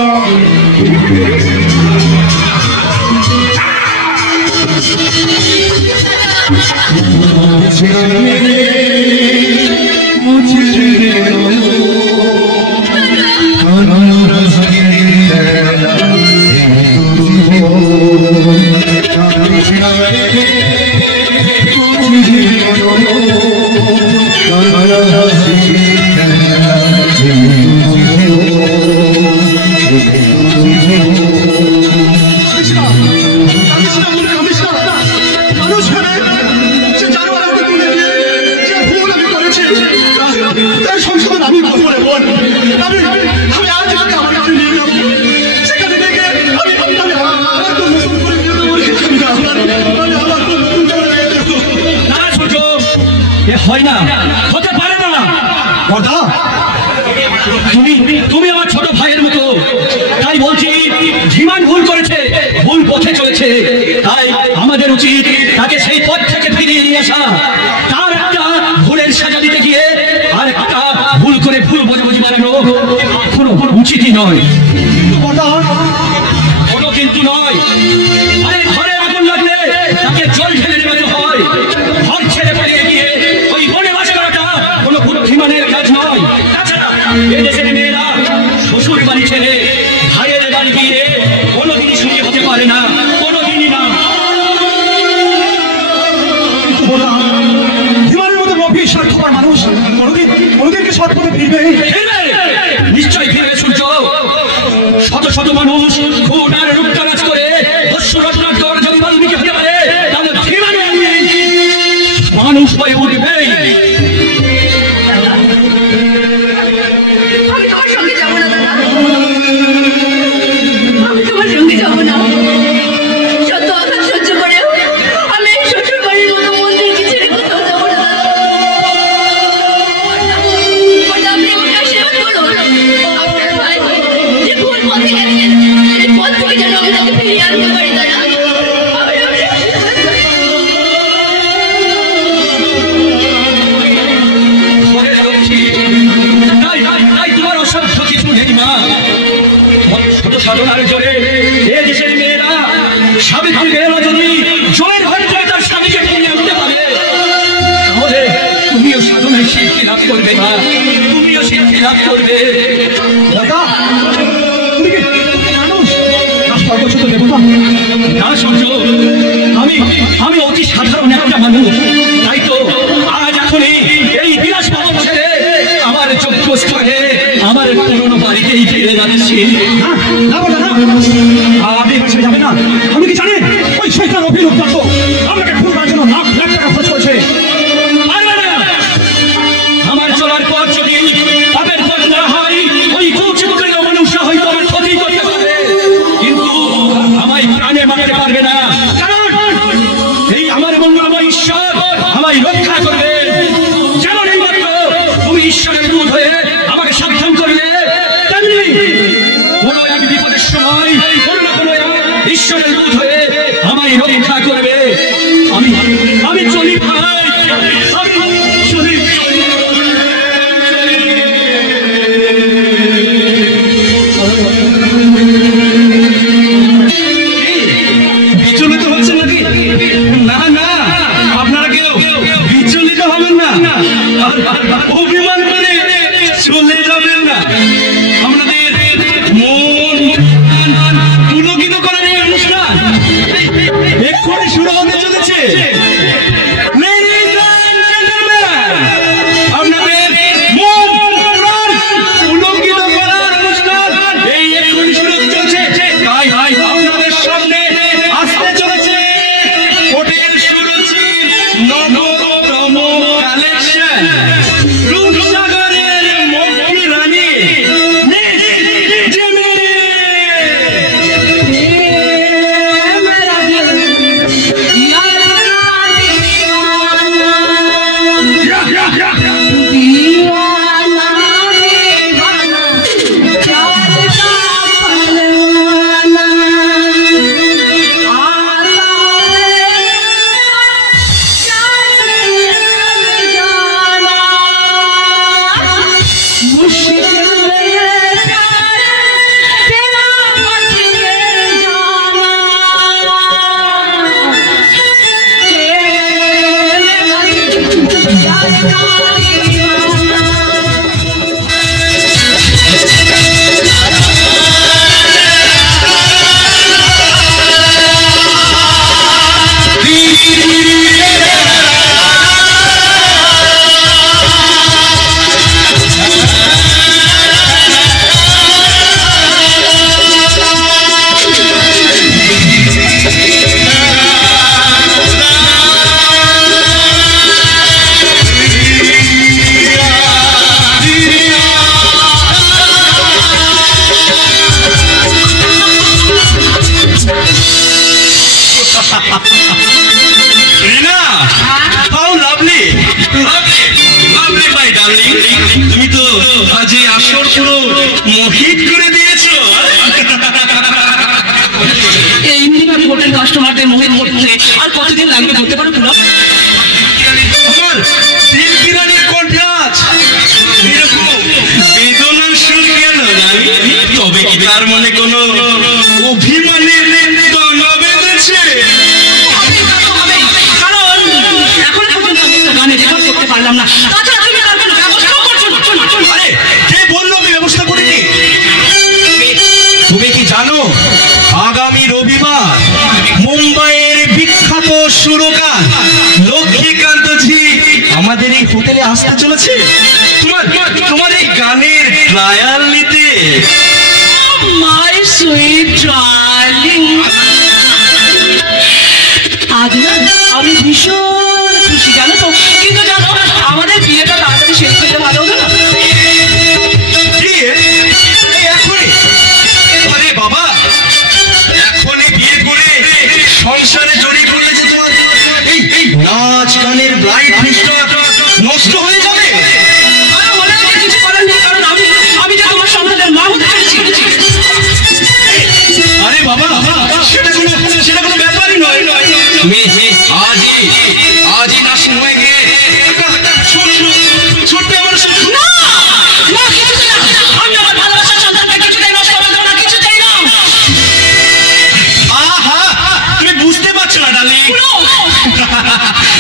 হয় না, হতে পারে না। তুমি আমার ছোট ভাইয়ের মতো, তাই বলছি ধীমান ভুল করেছে, ভুল পথে চলেছে। তাই আমাদের উচিত তাকে সেই পথ থেকে ফিরিয়ে নিয়ে আসা, তার একটা ভুলের সাজা দিতে গিয়ে আর একটা ভুল করে ভুল বোঝাবুঝি বানানো কোনো উচিতই নয়। কোনো কিন্তু নয়। আরে ঘরে আগুন লাগলে তাকে জল ঢেলে নেওয়া হয়, ঘর ছেড়ে পালিয়ে গিয়ে ওই বনে বাস করাটা কোনো বুদ্ধিমানের কাজ নয়। তাছাড়া এই দেশের মেয়েরা শ্বশুর বাড়ি ছেড়ে ভাইয়ের বাড়ি গিয়ে কোনোদিনই সুখী হতে পারে না, কোনোদিনই না। স্বার্থপর মানুষ কোনদিনকে সৎ পথে ফিরবে? নিশ্চয় ফিরবে সূর্য। শত শত মানুষ খুন আর লুটতরাজ করে যদি বাল্মীকি হতে পারে, তাহলে মানুষ হয়ে উঠবে। আমি তোমার সঙ্গে যাবো না দাদা, আমি তোমার সঙ্গে যাবো না। যত আঘাত সহ্য করেও আমি এই শ্বশুর বাড়ির মতো মন্দিরকে ছেড়ে কোথাও যাবো না দাদা। আপনি আমাকে আশীর্বাদ করুন, আপনার ভাই যে ভুল পথে গেছেন সেই পথ থেকে যেন আমি তাকে ফিরিয়ে আনতে পারি দাদা। সাধনার জোরে এ দেশের মেয়েরা সাবিত্রী মেয়েরা যদি জয়ের ঘরে তার স্বামীকে ফিরিয়ে আনতে পারে, তাহলে তুমিও সাধনায় সিদ্ধি লাভ করবে মা, তুমিও সিদ্ধি লাভ করবে। দাদা তুমি কি মানুষ না সর্বছোট দেবতা? না সূর্য, আমি অতি সাধারণ একটা মানুষ। তাই তো আজ এখনই এই বিলাস ভবন ছেড়ে আমার যোগ্যস্থলে আমার পুরনো বাড়িতেই ফিরে যাচ্ছি। আপনি ছেড়ে যাবেন না? আমি কি জানেন ওই শয়তান অভিলোক দত্ত আমাকে ফুলবার জন্য লাখ লাখ টাকা খরচ করেছে? আমার চলার পর যদি পাপের পথ না হয়, ওই কৌচিকীয় মানুষরা হয়তো আমার ক্ষতি করতে পারে, কিন্তু আমায় প্রাণে মারতে পারবে না। কারণ এই আমার মঙ্গলময় ঈশ্বর আমায় রক্ষা করবে। যেমন এই মাত্র তুমি ঈশ্বরের দূত হয়ে আমাকে সাবধান করলে, তেমনি কোনো এক বিপদের সময় কোনো না কোনো ঈশ্বরের দূত হয়ে আমায় রক্ষা করবে। আমি চলি ভাই, আমি চলি। বিচলিত হচ্ছে নাকি? না না, আপনারা কেউ বিচলিত হবেন না, অভিমান করে চলে যাবেন না। আপনাদের মন পুলকিত করার এই অনুষ্ঠান এক্ষুনি শুরু হতে চলেছে। Ladies and gentlemen, আপনাদের মন প্রাণ পুলকিত করার অনুষ্ঠান এই এক্ষুনি শুরু হতে চলেছে। তাই আপনাদের সামনে আসতে চলেছে হোটেল সুরুচির নবতম কালেকশন, রূপসাগরের মন্ত্রী রানী মিস আপনার মনে কোনো অভিমানের দানা বেঁধেছে? কারণ এখন পর্যন্ত আমি একটা গানে রেকর্ড করতে পারলাম না। তাছাড়া তুমি আর কোনো ব্যবস্থাও করছো না। আরে কে বললো আমি ব্যবস্থা করিনি? তুমি কি জানো আগামী রবিবার মুম্বাইয়ের বিখ্যাত সুরকার লক্ষ্মীকান্তজি আমাদের এই হোটেলে আসতে চলেছে তোমার এই গানের ট্রায়াল নিতে। মাই সুইট ডার্লিং, আজ না আমি ভীষণ খুশি জানো তো। কিন্তু জানো আমাদের বিয়েটা তাড়াতাড়ি শেষ করতে ভালো হতো না? বিয়ে? এই এখনই? আরে বাবা, এখনই বিয়ে করে সংসারে জড়িয়ে পড়লে যে তোমার এই নাচ গানের ব্রাইট ফিস্টটা নষ্ট হয়ে যাবে। আমার মনে হয় কিছু করার নেই, কারণ আমি যে তোমার সন্তানের মা হতে পেরেছি। আরে বাবা, সেটা কোনো ব্যাপারই নয়। তুমি আজই নার্সিং হয়ে গিয়ে ছোট্ট আমার না, না, কিছুতেই না। আমি আমার ভালোবাসার সন্তানকে কিছুতেই নষ্ট করতে দেব না, কিছুতেই না। আহা, তুমি বুঝতে পারছো না ডার্লিং।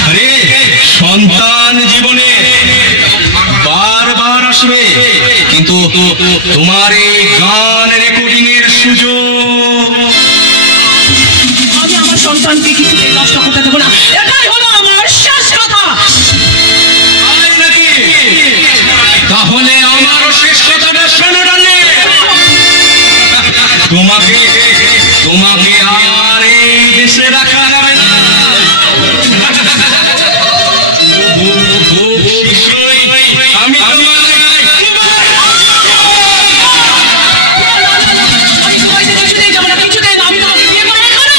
আরে সন্তান জীবনে বারবার আসবে, কিন্তু তোমার এই গান রেকর্ডিং এর সুযোগ আমি আমার সন্তানকে কিছুতেই নষ্ট করতে দেবো না। এটাই হলো আমার শেষ কথা। তাই নাকি? তাহলে আমারও শেষ কথাটা শোনো ডালে। তোমাকে আর এই দেশে রাখা যাবে না। খুব শীঘ্রই আমি আমি তোমাকে কিছুতেই যাবো না, কিছুতেই না। আমি তোমাকে বিয়ে করবো এখানে।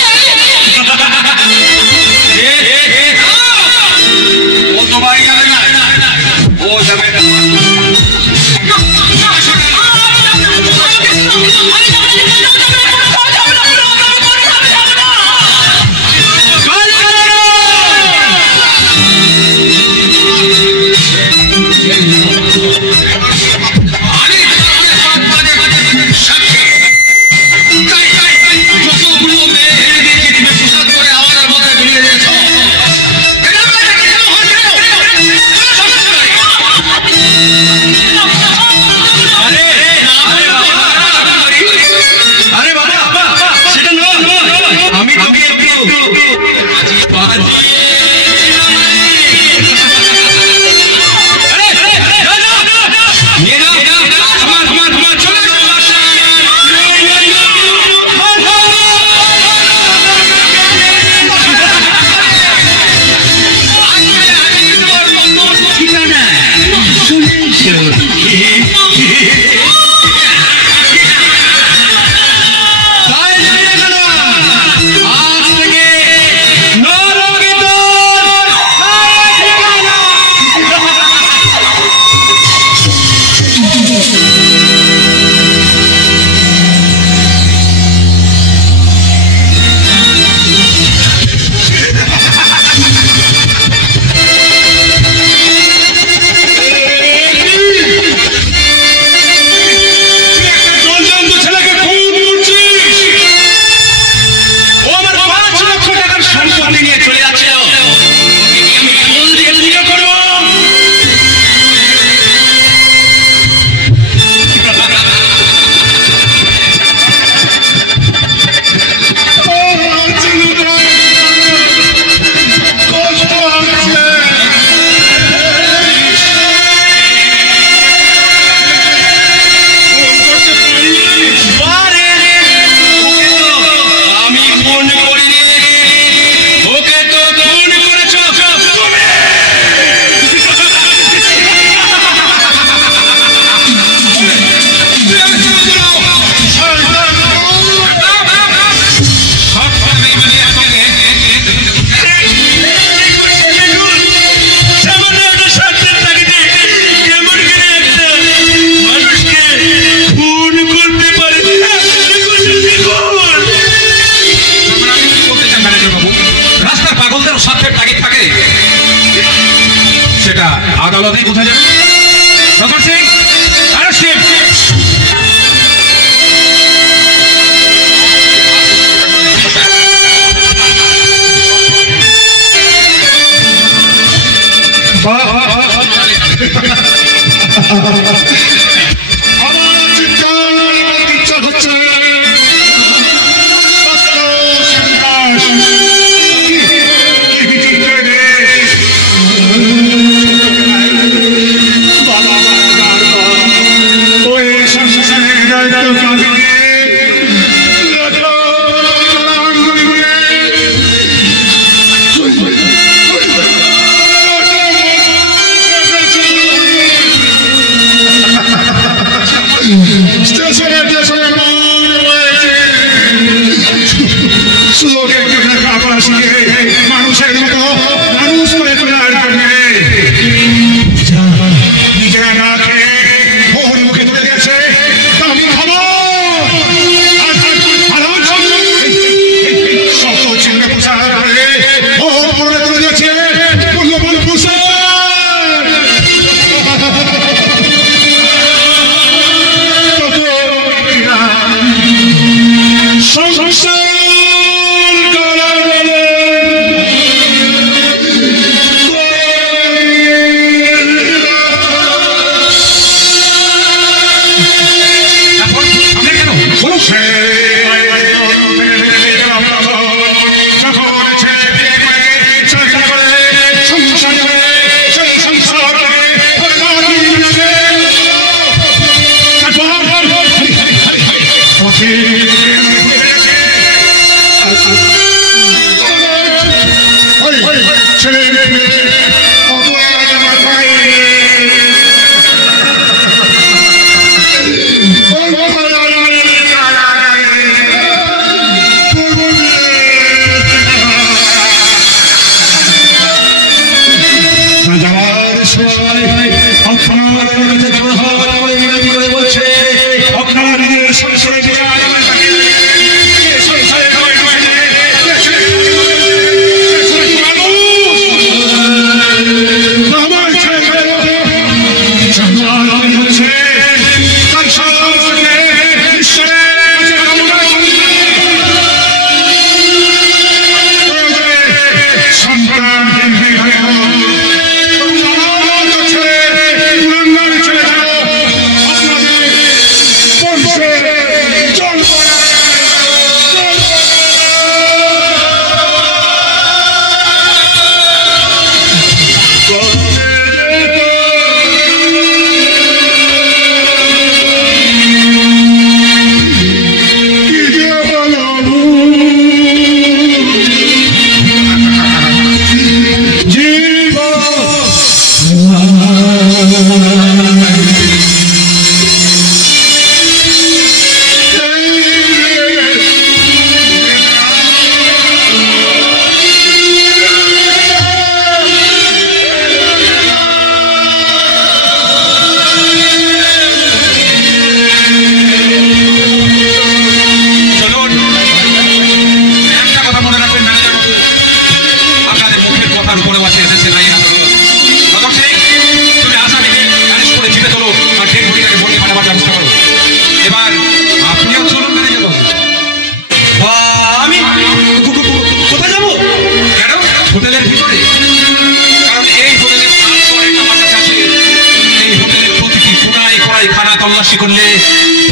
তল্লাশি করলে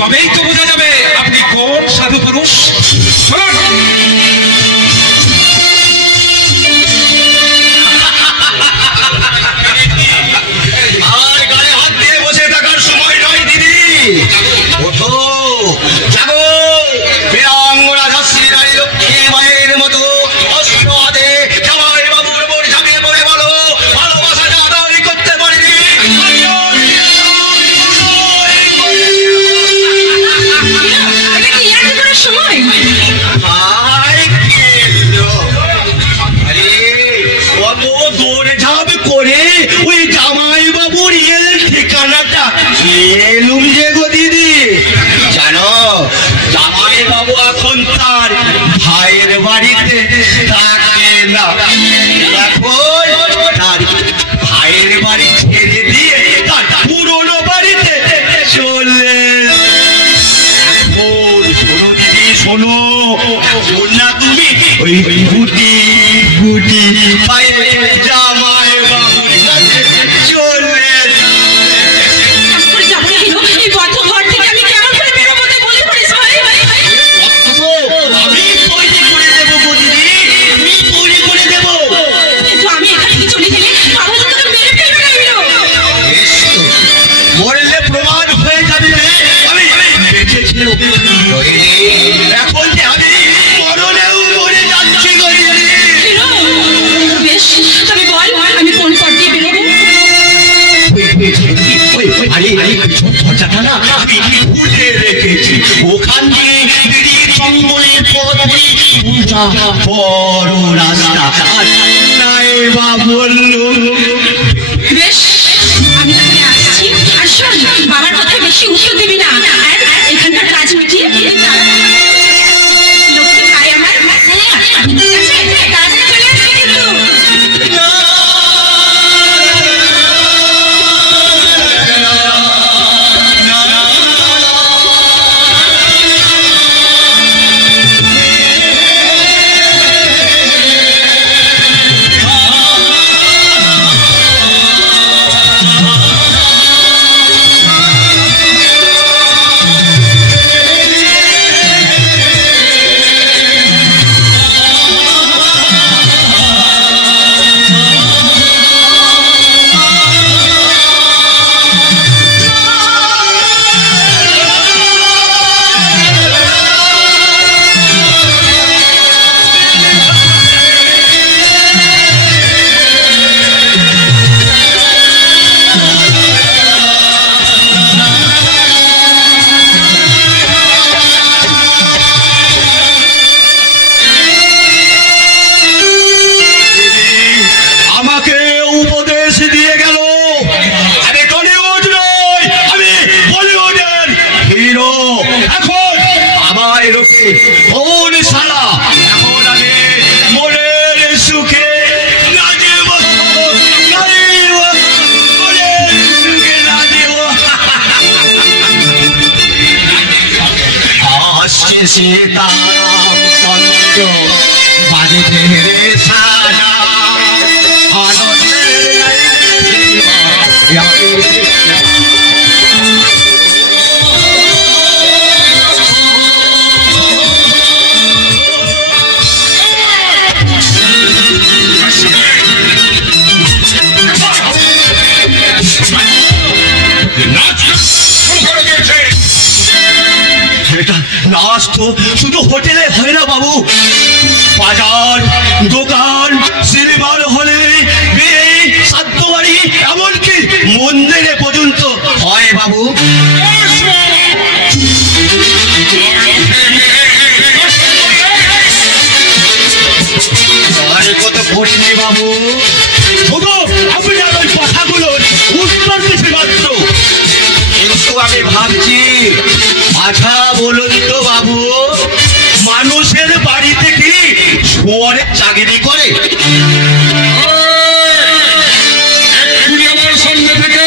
তবেই তো বোঝা যাবে আপনি কোন সাধু পুরুষ। আর গায়ে হাত দিয়ে বসে থাকার সময় নয় দিদি, ওঠো, জাগো, বীরাঙ্গনা ঝাঁসি রানী লক্ষ্মী মায়ের মতো অস্ত্র হাতে জামাই বাবুর উপর ঝাঁপিয়ে পড়ে বলো, ভালোবাসা যা আদায় করতে পারিনি। এটা কি ইয়ার্কি করার সময়? আরে কত দৌড়ঝাঁপ করে ওই জামাই বাবুর ঠিকানাটা এলুম যে গো দিদি। জানো জামাই বাবু এখন তার ভাইয়ের বাড়িতে থাকে না, এখন তার ভাইয়ের বাড়ি ছেড়ে দিয়ে তার পুরনো বাড়িতে চলে। শোনো না তুমি ওই গুটি গুটি পায়ে জামাই বাবুর কাছে চলে। তারপরে যাবো না কেন? এই বদ্ধ ঘর থেকে আমি কেমন করে বেরোবো তা বলে পড়িস ভাই। আমি তৈরি করে দেবো গো দিদি, আমি তৈরি করে দেবো। কিন্তু আমি এখান থেকে চলে গেলে বাবা তো তোকে মেরে ফেলবে না বিরো। মরলে প্রমাণ হয়ে যাবে আমি বেঁচে ছিল। এখন যে আমি মরণেও মরে যাচ্ছি গো দিদি। বিরো, বেশ তবে বল আমি কোন পথ দিয়ে বেরোবো? দরজাটা না আমি খুলে রেখেছি, ওখান দিয়ে দিদির জঙ্গলের পথে উল্টা বড় রাস্তা। আর নাই বা বললো বেশ আমি তাহলে আসছি। আর শোন, বাবার কথায় বেশি উত্তর দিবি না। আর এখানকার কাজ মিটিয়ে লক্ষ্মী ভাই আমার ঠিক আছে, তাড়াতাড়ি চলে আসবি কিন্তু। सीताराम चंद्र बाजे तेरे सारा नाच तो शुद्ध होटेले है ना बाबू, बाजार দোকান সিনেমার হলে বিয়ে সাধ্য বাড়ি এমনকি মন্দিরে পর্যন্ত হয় বাবু। কত করিনি বাবু, শুধু আপনার ওই কথাগুলোর উত্তর দিতে মাত্র। কিন্তু আমি ভাবছি, আচ্ছা বলুন তো বাবু, মানুষের বাড়িতে কি শুয়োরের চাকরি করে? আমার সামনে থেকে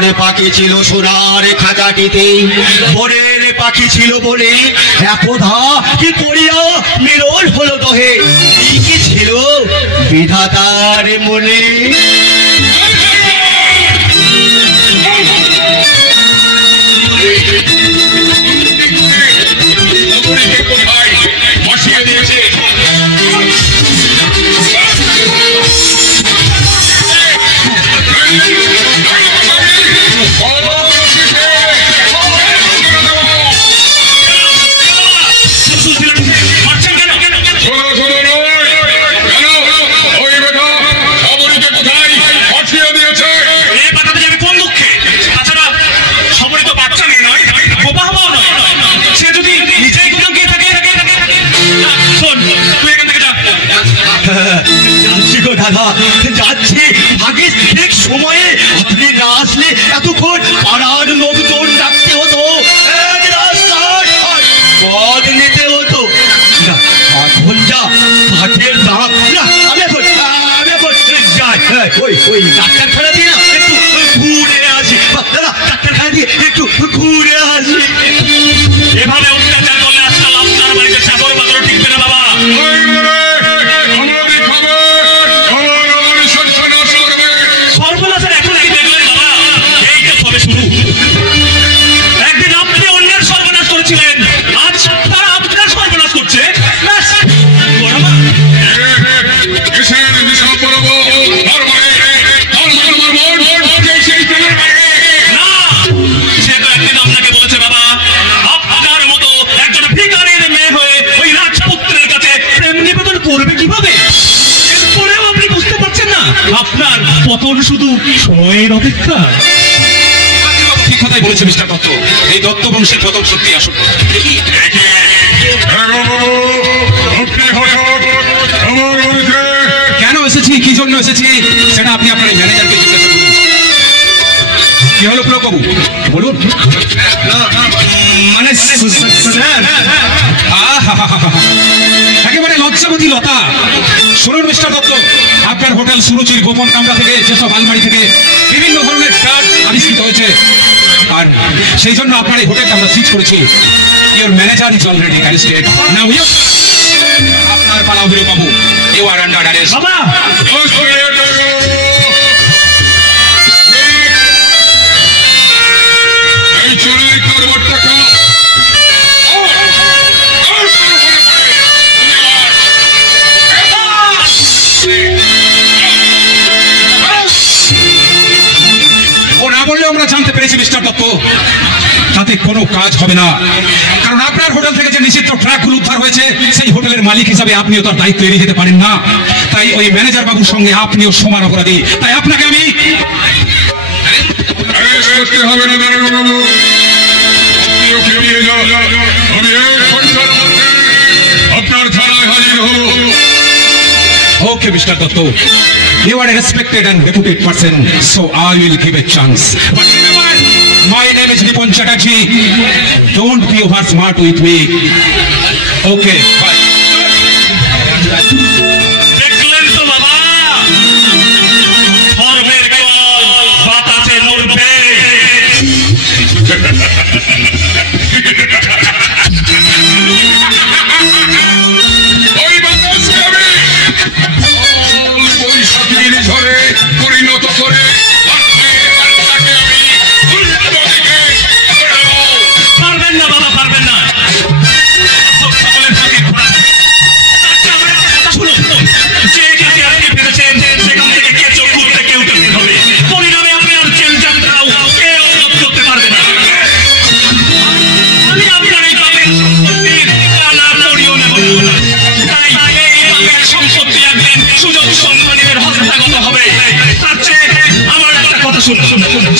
আমার পাখি ছিল সোনার খাঁচাটিতে, ভোরের পাখি ছিল বলে একদা কি করিয়া মিলন হলো দহে, কি ছিল বিধাতার মনে। কোথায় বসিয়ে দিয়েছে? যাচ্ছি গো দাদা, যাচ্ছি। আগে ঠিক সময়ে আপনি না আসলে এতক্ষণ পাড়ার লোকজন ডাকতে হতো, পথ নিতে হতো। এখন যা হাটের দাম, আমি এখন যাই। ওই ডাক্তারখানা দিয়ে না একটু ঘুরে আসি। দাদা, ডাক্তারখানা দিয়ে একটু ঘুরে আসি। এভাবে অত্যাচার করলে আজকাল আপনার বাড়িতে চাকর বাকর টিকবে না বাবা। সর্বনাশের এখন কি দেখলেন বাবা? এই তো সবে শুরু। একদিন আপনি অন্যের সর্বনাশ করেছিলেন, আজ তারা আপনার সর্বনাশ করছে। সে তো একদিন আপনাকে বলেছে বাবা, আপনার মতো একজন ভিখারির মেয়ে হয়ে ওই রাজপুত্রের কাছে প্রেম নিবেদন করবে কিভাবে? এরপরেও আপনি বুঝতে পারছেন না আপনার পতন শুধু সময়ের অপেক্ষা। ঠিক কথাই বলেছে মিস্টার দত্ত, এই দত্ত বংশের প্রথম সত্যি আসুন। কেন এসেছি, কি জন্য এসেছি, সেটা আপনি আপনার ম্যানেজারকে জিজ্ঞাসা করুন। কি হলো পুলক বাবু, বলুন। মানে একেবারে লজ্জাবতী লতা। শুনুন মিস্টার দত্ত, আপনার হোটেল সুরুচির গোপন কামরা থেকে যেসব আলমারি থেকে বিভিন্ন ধরনের কার্ড আবিষ্কৃত হয়েছে, আর সেই জন্য আপনার এই হোটেলটা আমরা সিজ করেছি। Your manager is already arrested. Now you আপনার পালা অভিযোগ বাবু, ইউ আর আন্ডার অ্যারেস্ট। বাবা এই চুরির কারবার টাকা ও না বললেও আমরা জানতে পেরেছি মিস্টার দত্ত, তাতে কোনো কাজ হবে না। কারণ আপনার হোটেল থেকে যে নিষিদ্ধ ট্রাকগুলো উদ্ধার হয়েছে, সেই হোটেলের মালিক হিসাবে আপনিও তার দায়িত্ব এড়িয়ে যেতে পারেন না। তাই ওই ম্যানেজার বাবুর সঙ্গে আপনিও সমান অপরাধী। তাই আপনাকে আমি করতে হবে না বাবু, আপনি ওকে নিয়ে যান। আমি এক ঘন্টার মধ্যে আপনার থানায় হাজির হব। Okay mister Dutta, you are a respected and reputed person, so I will give a chance. But remember, my name is Nipon Chatterjee. Don't be over smart with me. Okay, bye. দেখলেন তো বাবা, সর্বের কেবল বাতাসে নড়বে। ওই বাতাসকে আমি বৈশাখীর ঝড়ে পরিণত করে পারবেন না বাবা, পারবেন না। সকলের হাতে ঘোড়া। আচ্ছা, আমার একটা কথা শুনুন। যে কাজে আপনি ফেলেছেন, সেখান থেকে কে চোখ খুলতে কেউ দেখতে হবে। পরিণামে আপনার জেল যাত্রাও কেউ রোধ করতে পারবে না। আমি আপনার এই পাপের সম্পত্তির কালা করিও নেব না। তাই এই পাপের সম্পত্তি একদিন সুযোগ সম্মানের হস্তগত হবে। তার চেয়ে আমার একটা কথা শুনুন।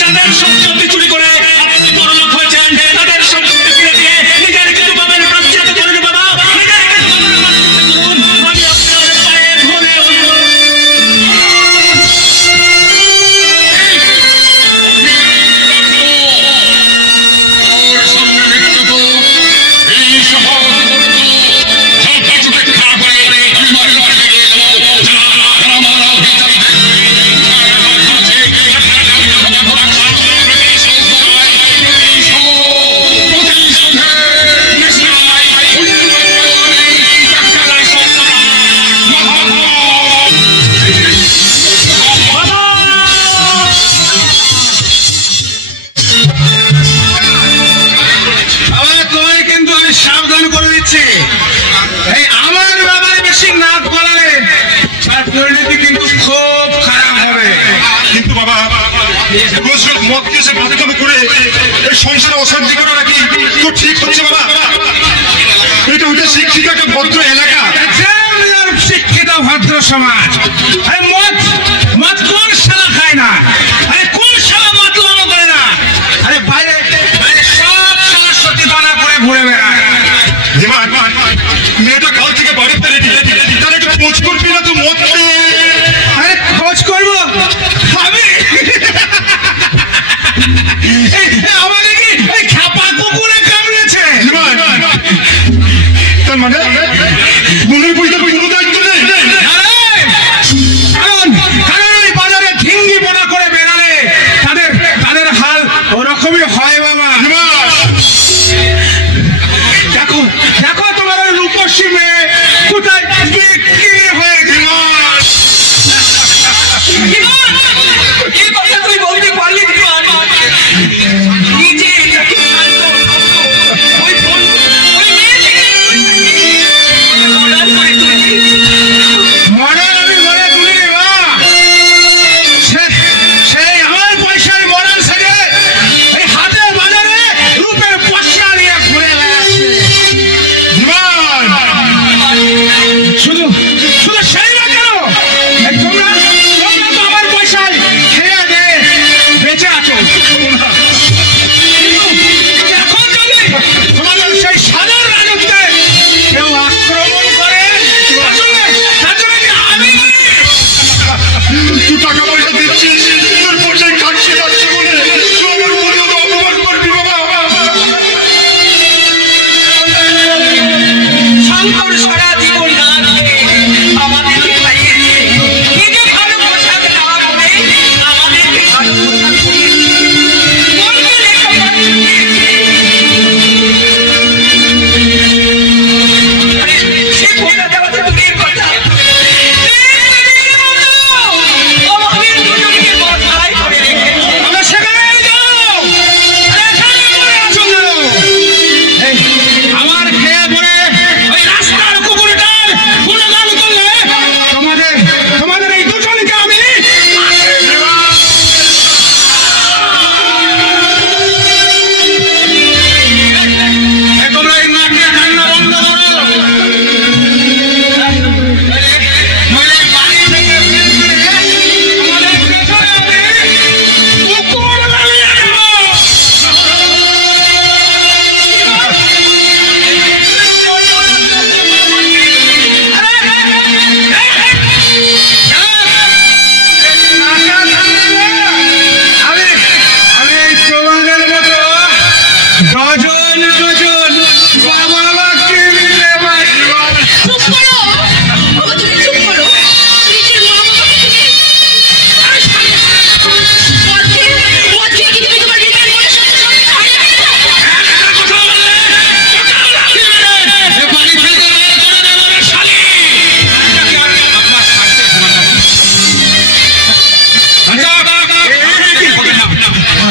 যাদের সম্পত্তি চুরি করে আপনি বড়লোক হয়েছেন, তাদের সম্পত্তি ফিরে দিয়ে নিজের কিছু পাবেন প্রাশ্চিত্য করুন বাবা। নিজের কিছু পাবেন প্রাশ্চিত্য করুন। আমি আপনার পায়ের ধরে ওর সঙ্গে মৃত্যু এই শহর সব কিছু দেখা করে আমি বাড়ি বাড়ি গিয়ে দেবো। আমার অভিযান রোজ রোজ মদ দিয়ে এসে বাধা করে এই সংসারে অশান্তি করা নাকি তো ঠিক হচ্ছে বাবা? এটা হচ্ছে শিক্ষিত একটা ভদ্র এলাকা। শিক্ষিত ভদ্র সমাজ। আরে মদ কোন শালা খায় না? আরে কোন শালা মতলব করে না? আরে বাইরে সব শালা সতীপনা করে ঘুরে বেড়ায়। মেয়েটা কাল থেকে বাড়িতে রেডি, তার একটা খোঁজ করবি না তো মদ খেয়ে? আরে খোঁজ করবো আমি? আমাকে কি ওই খাপা কুকুরে কামড়েছে? তার মানে মনের বইটা কোনো দায়িত্ব নেই? কারণ ওই বাজারে ঝিঙ্গি বোনা করে বেড়ালে তাদের হাল ওরকমই হয় বাবা। দেখো তোমার ওই রূপসী মেয়ে কোথায় বিক্রি হয়ে গেল। কি কথা তুই বলতে পারলি? নিজে মনে আমি মনে তুলি রে মা। সেই আমার পয়সার মরাল সাজে এই হাতে বাজারে রূপের পয়সা নিয়ে ঘুরে বেড়াচ্ছে। শুধু সেই না কেন, তোমরা তো আমার পয়সায় খেয়ে দে বেঁচে আছো। এখন যদি তোমাদের সেই সাধারণ রাজত্বে কেউ আক্রমণ করে তার জন্য কি আমি তুই টাকা পয়সা দিচ্ছিস, তোর পয়সায় খাটছে যাচ্ছে বলে তুই আমার মনে অপমান করবি বাবা? শঙ্কর সারা জীবন না খেয়ে আমাদেরকে খাইয়েছে, নিজে ভালো পোশাক না পরে আমাদেরকে ভালো পোশাক পরিয়েছে, মনকে লেখাপড়া শিখিয়েছে। আরে সে কোথা দেওয়া দূরের কথা, আমাদের দুজনকে বদলাই করে রেখেছে। আমরা সেখানে যাও। এখানে পড়ে আছো কেন? আমার খেয়ে পড়ে ওই রাস্তার কুকুরটার গুণগান করলে তোমাদের এই দুজনকে আমি তোমরা এই নাকে কান্না বন্ধ করো। নইলে বাড়ি থেকে আমাদের পেছনে আমি কুকুর লাগিয়ে দেবো। আমি তোমাদের মতো ডজন ডজন বাবা মাকে মিলে বাড়ি চুপ করো, বাবা তুমি চুপ করো। নিজের মা বাবাকে তুমি কি তুমি তোমার নিজের মনের সাথে হারিয়ে ফেলছো? কথা বললে বাড়ি ফেলতে শালি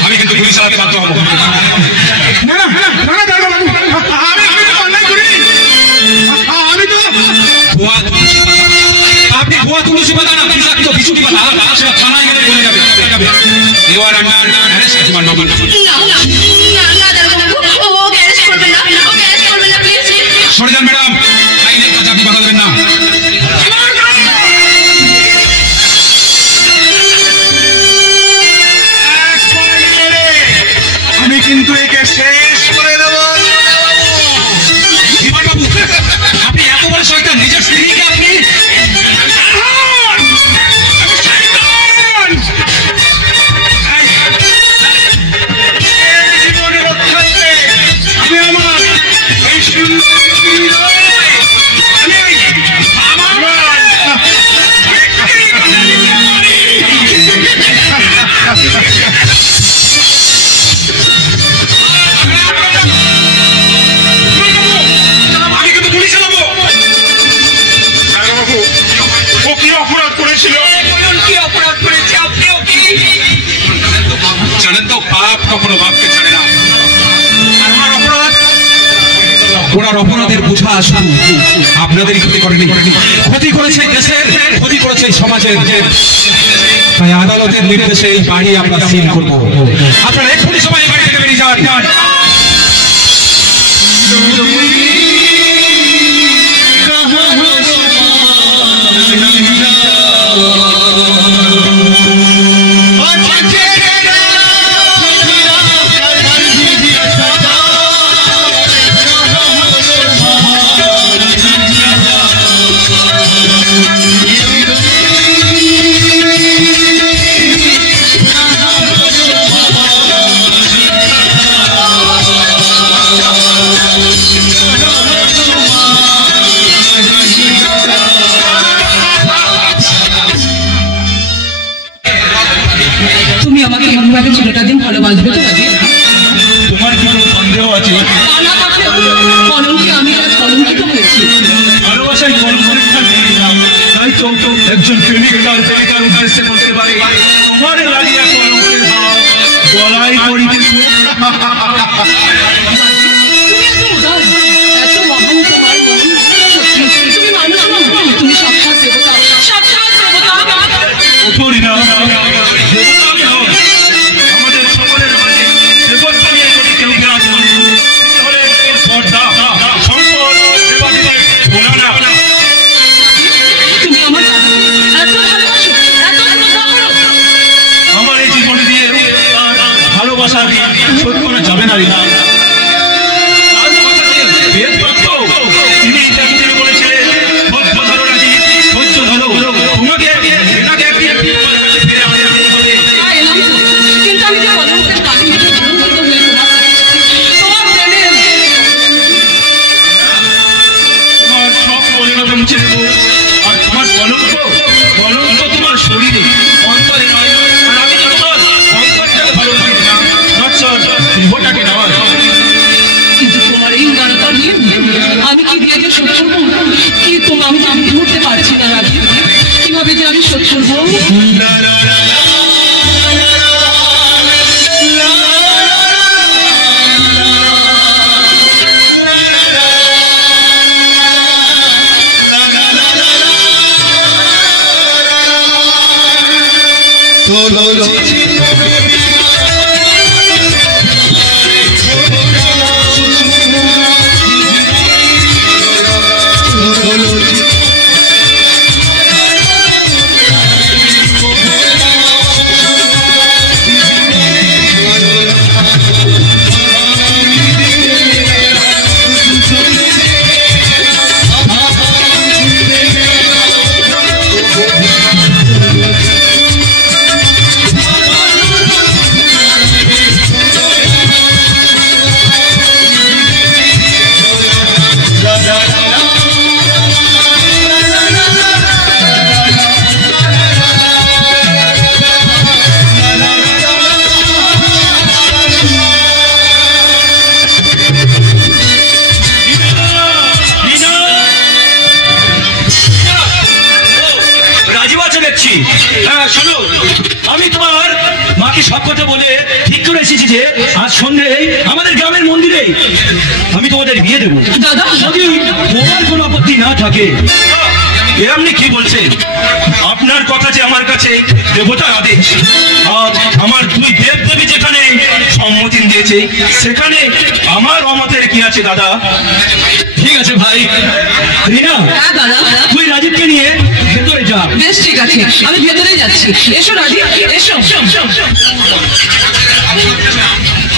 আমি কিন্তু গুলি চালাতে বাধ্য হবো। আপনি ভুয়া তুলসী পাতা না বিষাক্ত বিচুটি পাতা সেটা থানায় গেলে বলে যাবে। ইউ আর আন্ডার অ্যারেস্ট তোমার নতুন। না দাদাবাবু, ওকে অ্যারেস্ট করবেন না, ওকে অ্যারেস্ট করবেন না প্লিজ। সরে যান ম্যাডাম, আইনের কাছে আপনি বাধা দেবেন না। আমি কিন্তু একে শেষ করে দেবো। বিমানবাবু, আপনি এত বড় শয়তান, নিজের স্ত্রীকে আপনি জীবনে রক্ষার্থে আমি আমার এই সুন্দর আমি কিন্তু গুলি চালাবো। ও কি অপরাধ করেছিল? বলুন কি অপরাধ করেছে? আপনিও কি জানেন তো পাপ কখনো বাপকে ছাড়ে না। আর আমার অপরাধ ওনার অপরাধের বোঝা শুধু আপনাদেরই ক্ষতি করেনি, ক্ষতি করেছে দেশের, ক্ষতি করেছে সমাজের। তাই আদালতের নির্দেশে এই বাড়ি আমরা সিল করবো। আপনারা এক্ষুনি সবাই বাড়ি থেকে বেরিয়ে যান। তুমি আমাকে এমনভাবে ছোটটা দিন ভালোবাসবে তো রাজি? তোমার কি কোনো সন্দেহ আছে? না থাকলে কলঙ্কে আমি আজ কলঙ্কিত হয়েছি। ভালোবাসায় কলঙ্কটা নেই না। তাই তো একজন প্রেমিক তার প্রেমিকার উদ্দেশ্যে বলতে পারে, তোমার লাগিয়া কলঙ্কের হাত গলায় পড়িতেছে। তুমি এত উদার, এত অহংকার, সত্যি তুমি মানুষ নও, তুমি সাক্ষাৎ দেবতা, সাক্ষাৎ দেবতা। ওঠোরি না, দেবতাকে হও। আমাদের সকলের মাঝে দেবত্ব নিয়ে যদি কেউ বিরাজ করে, তাহলে পর্দা, সম্পদ, দেবাদিদেব গোনা না। তুমি আমার এত ভালোবাসো, এত শ্রদ্ধা করো। আমার এই জীবন দিয়ে তার ভালোবাসা শোধ করা যাবে না রে। তার কথা যে বেদ বাক্য, তিনি যেমন বলেছিলেন, ধৈর্য ধরো রাজি, ধৈর্য ধরো। তোমাকে এটাকে একদিন ফিরে আসতে হবে। এলাম তো, কিন্তু আমি যে কলঙ্কের কালি মেখে কলঙ্কিত হয়ে তোমার প্রেমে তোমার সব কলিরতা মুছে দেবো। আর তোমার কলঙ্ক, কলঙ্ক তোমার শরীরে, অন্তরে নয়। আর আমি তো তোমার অন্তরটাকে ভালোবাসি না, দেহটাকে নেওয়ার। কিন্তু তোমার এই উদারতা নিয়ে আমি কি দিয়ে যে শোধ করবো? কি আমি যে আমি ধরতে পারছি না রাজি, কিভাবে যে আমি শোধ করবো? শোনো, আমি তোমার মাকে সব কথা বলে ঠিক করে এসেছি যে আজ সন্ধ্যে আমাদের গ্রামের মন্দিরে আমি তোমাদের বিয়ে দেবো। দাদা, যদি তোমার কোনো আপত্তি না থাকে। আপনি কি বলছেন? আপনার কথা যে আমার কাছে দেবতার আদেশ, আর আমার দুই দেব দেবী যেখানে সম্মতি দিয়েছে, সেখানে আমার অমতের কি আছে দাদা? ঠিক আছে ভাই। রিনা, হ্যাঁ দাদা, তুই রাজীবকে নিয়ে ভেতরে যা। বেশ ঠিক আছে, আমি ভেতরে যাচ্ছি। এসো রাজি, এসো।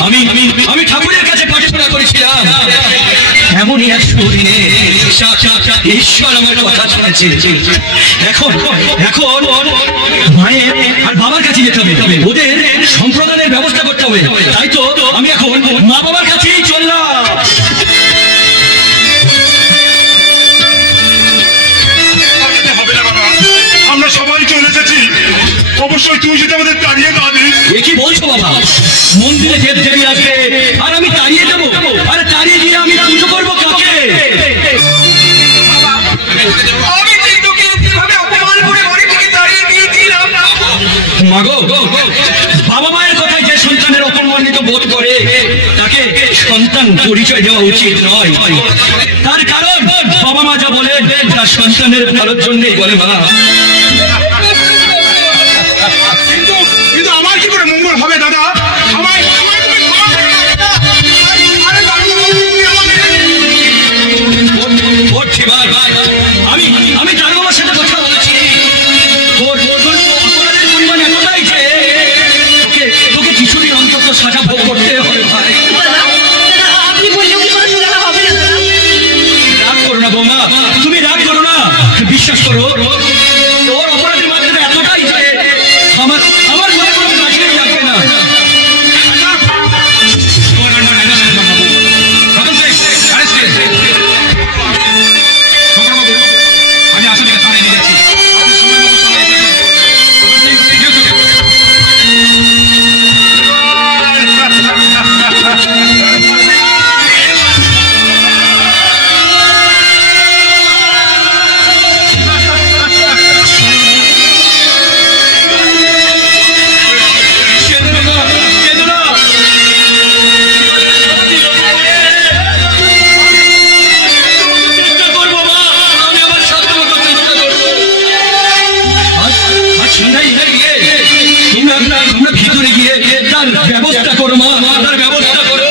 আমি আমি আমি ঠাকুরের কাছে প্রার্থনা করেছিলাম, এমনই এক সুদিনে ঈশ্বর আমার কথা শুনেছে। এখন এখন মায়ের আর বাবার কাছে যেতে হবে, ওদের সম্প্রদানের ব্যবস্থা করতে হবে। তাই তো আমি এখন মা বাবার কাছেই চললাম। আমরা সবাই চলে এসেছি, অবশ্যই তুই যদি আমাদের তাড়িয়ে না দিস। কি বলছো বাবা? মন্দিরে দেব দেবী আসবে আর আমি তাড়িয়ে দেবো? আরে তাড়িয়ে দিয়ে আমি পুজো করবো কাকে? মাগো, বাবা মায়ের কথায় যে সন্তানের অপমানিত বোধ করে তাকে সন্তান সন্তান পরিচয় দেওয়া উচিত নয়। তার কারণ বাবা মা যা বলেন তার সন্তানের ভালোর জন্যই বলে মা। কিন্তু আমার কি করে মঙ্গল হবে দাদা? আমি তার বাবার সাথে কথা বলছি। অপরাধের পরিমাণ এতটাই যে তোকে কিছুদিন অন্তত সাজা ভোগ করতে হবে ভাই। আপনি বললেও কি কোনো সুরাহা হবে না? রাগ করো না বৌমা, তুমি রাগ করো না। বিশ্বাস করো ওর অপরাধের মাত্রা এতটাই যে আমার মনে কোনো কাজেই লাগবে না। আমি আসলে থানায় নিয়ে যাচ্ছি। ব্যবস্থা করো মা, তার ব্যবস্থা করো।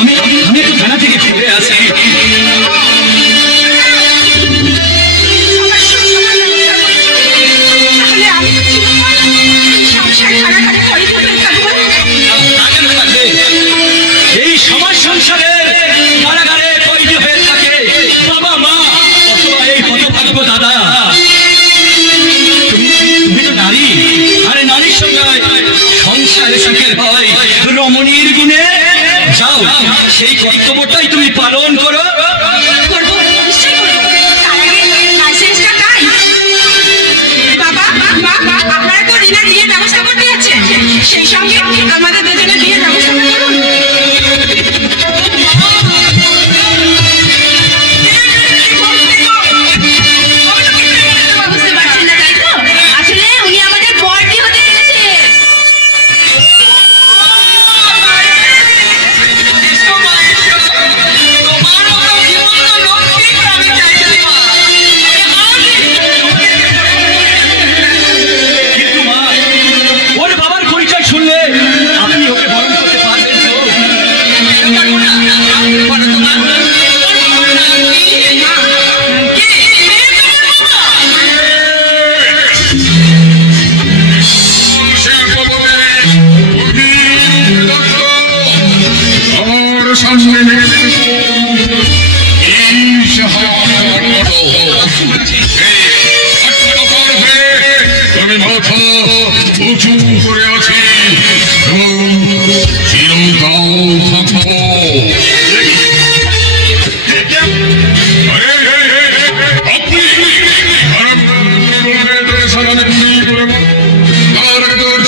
আমি একটু থানা থেকে ফিরে আসি। এই সমাজ সংসারের কারাগারে কয়েদি হয়ে থাকে বাবা মা অথবা এই হতভাগ্য দাদা। তুমি তো নারী, আরে নারীর সঙ্গে সংসারে সুখের হয় রমণীর গুণে। যাও সেই কর্তব্যটাই তুমি পালন করো। আপনারা তো রিনার বিয়ের ব্যবস্থা করতে যাচ্ছেন, সেই সঙ্গে আমাদের দুজনের বিয়ের ব্যবস্থা করুন। বুঝতে পারছেন না তাই তো? আসলে উনি আমাদের বরটি হতে চলেছে। কিন্তু মা, ওর বাবার পরিচয় শুনলে আপনি ওকে বরণ করতে পারবেন তো? আমার সামনে এই আমি মাথা উঁচু করে আছি এবং চিরকাল থাকবো। আপনি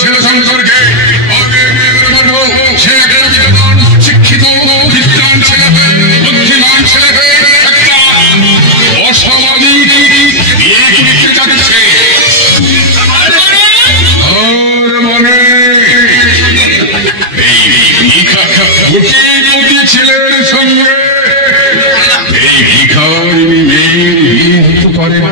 ছেলে শঙ্করকে সে শিক্ষিত বিদ্যান ছেলে বুদ্ধিমান ছেলে একটা অসামাজিক বিয়ে করতে চাচ্ছে। মানে কোটিপতি ছেলের সঙ্গে এই ভিখারি মেয়ে বিয়ে হতে পারে না।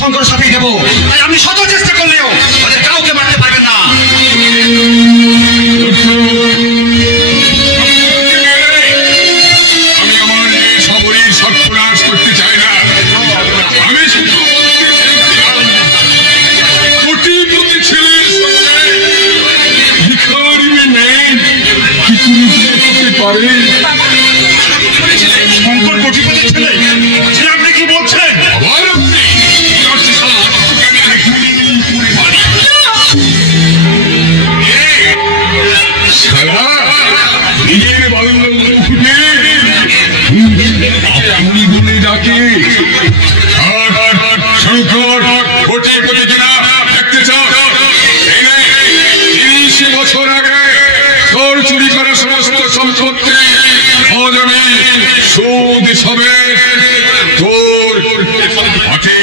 শঙ্কর সাথে দেবো, আপনি শত চেষ্টা করলেও ওদের কাউকে মারতে পারবেন না। আমি আমার সবরই সর্বনাশ করতে চাই না। আমি কোটিপতি ছেলের সঙ্গে ভিখারি মেয়ে কি করতে পারে? শঙ্কর কোটিপতি ছেলে, আপনি কি বলছেন? আবার আপনি নিজের বাংলা আপনি বলে ডাকে শঙ্কর কোটিপতি কিনা দেখতে চাও? 30 বছর আগে তোর চুরি করা সমস্ত সুদ হিসাবে তোর হাতে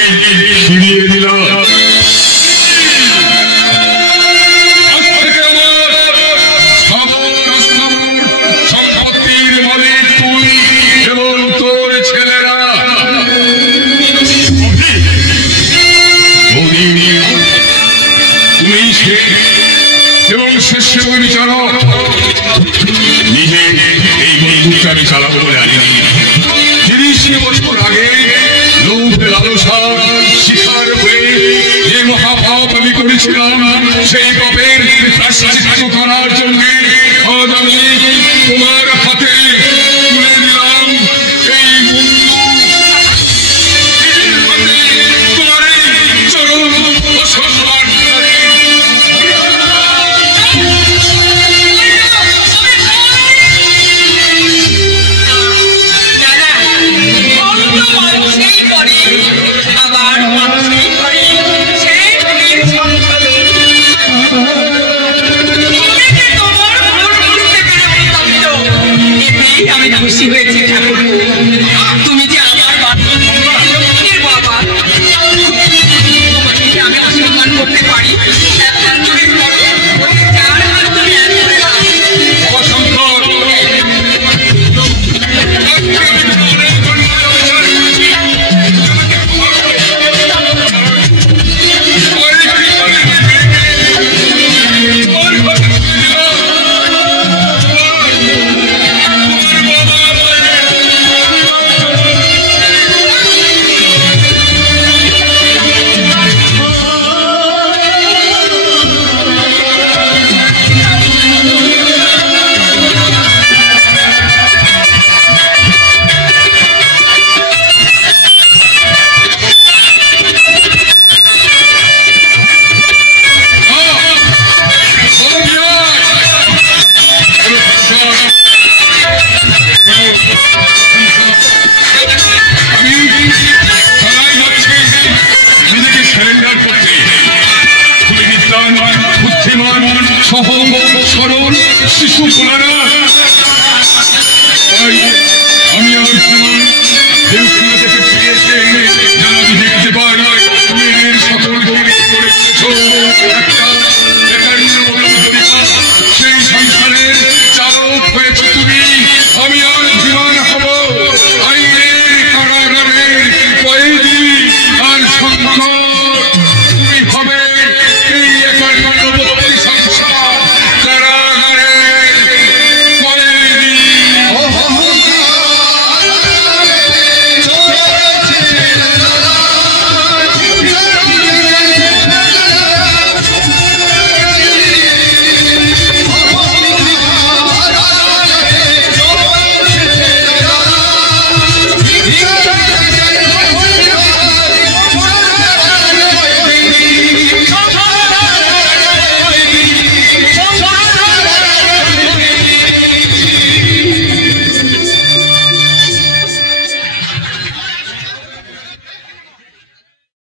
ফিরিয়ে দিলাম। আজ থেকে আমার সম্পত্তির মালিক তুই এবং তোর ছেলেরা। তুমি এবং শ্রেষ্ঠ বিচারক নিজে এই বন্দুকটা আমি চালাবো বলে আনিনি। 30 বছর আগে লোভে লালসা শিকার হয়ে যে মহাপাপ আমি করেছিলাম, সেই পাপের প্রায়শ্চিত্ত করার জন্য আজ আমি তোমার হাতে তুলে দিলাম এই তোমার এই চরম অসম্মান। আমি খুশি হয়েছি ঠাকুর, তুমি যে আমার বাবা, আমি আশীর্বাদ করতে পারি। সহজ সরল শিশু কোলারা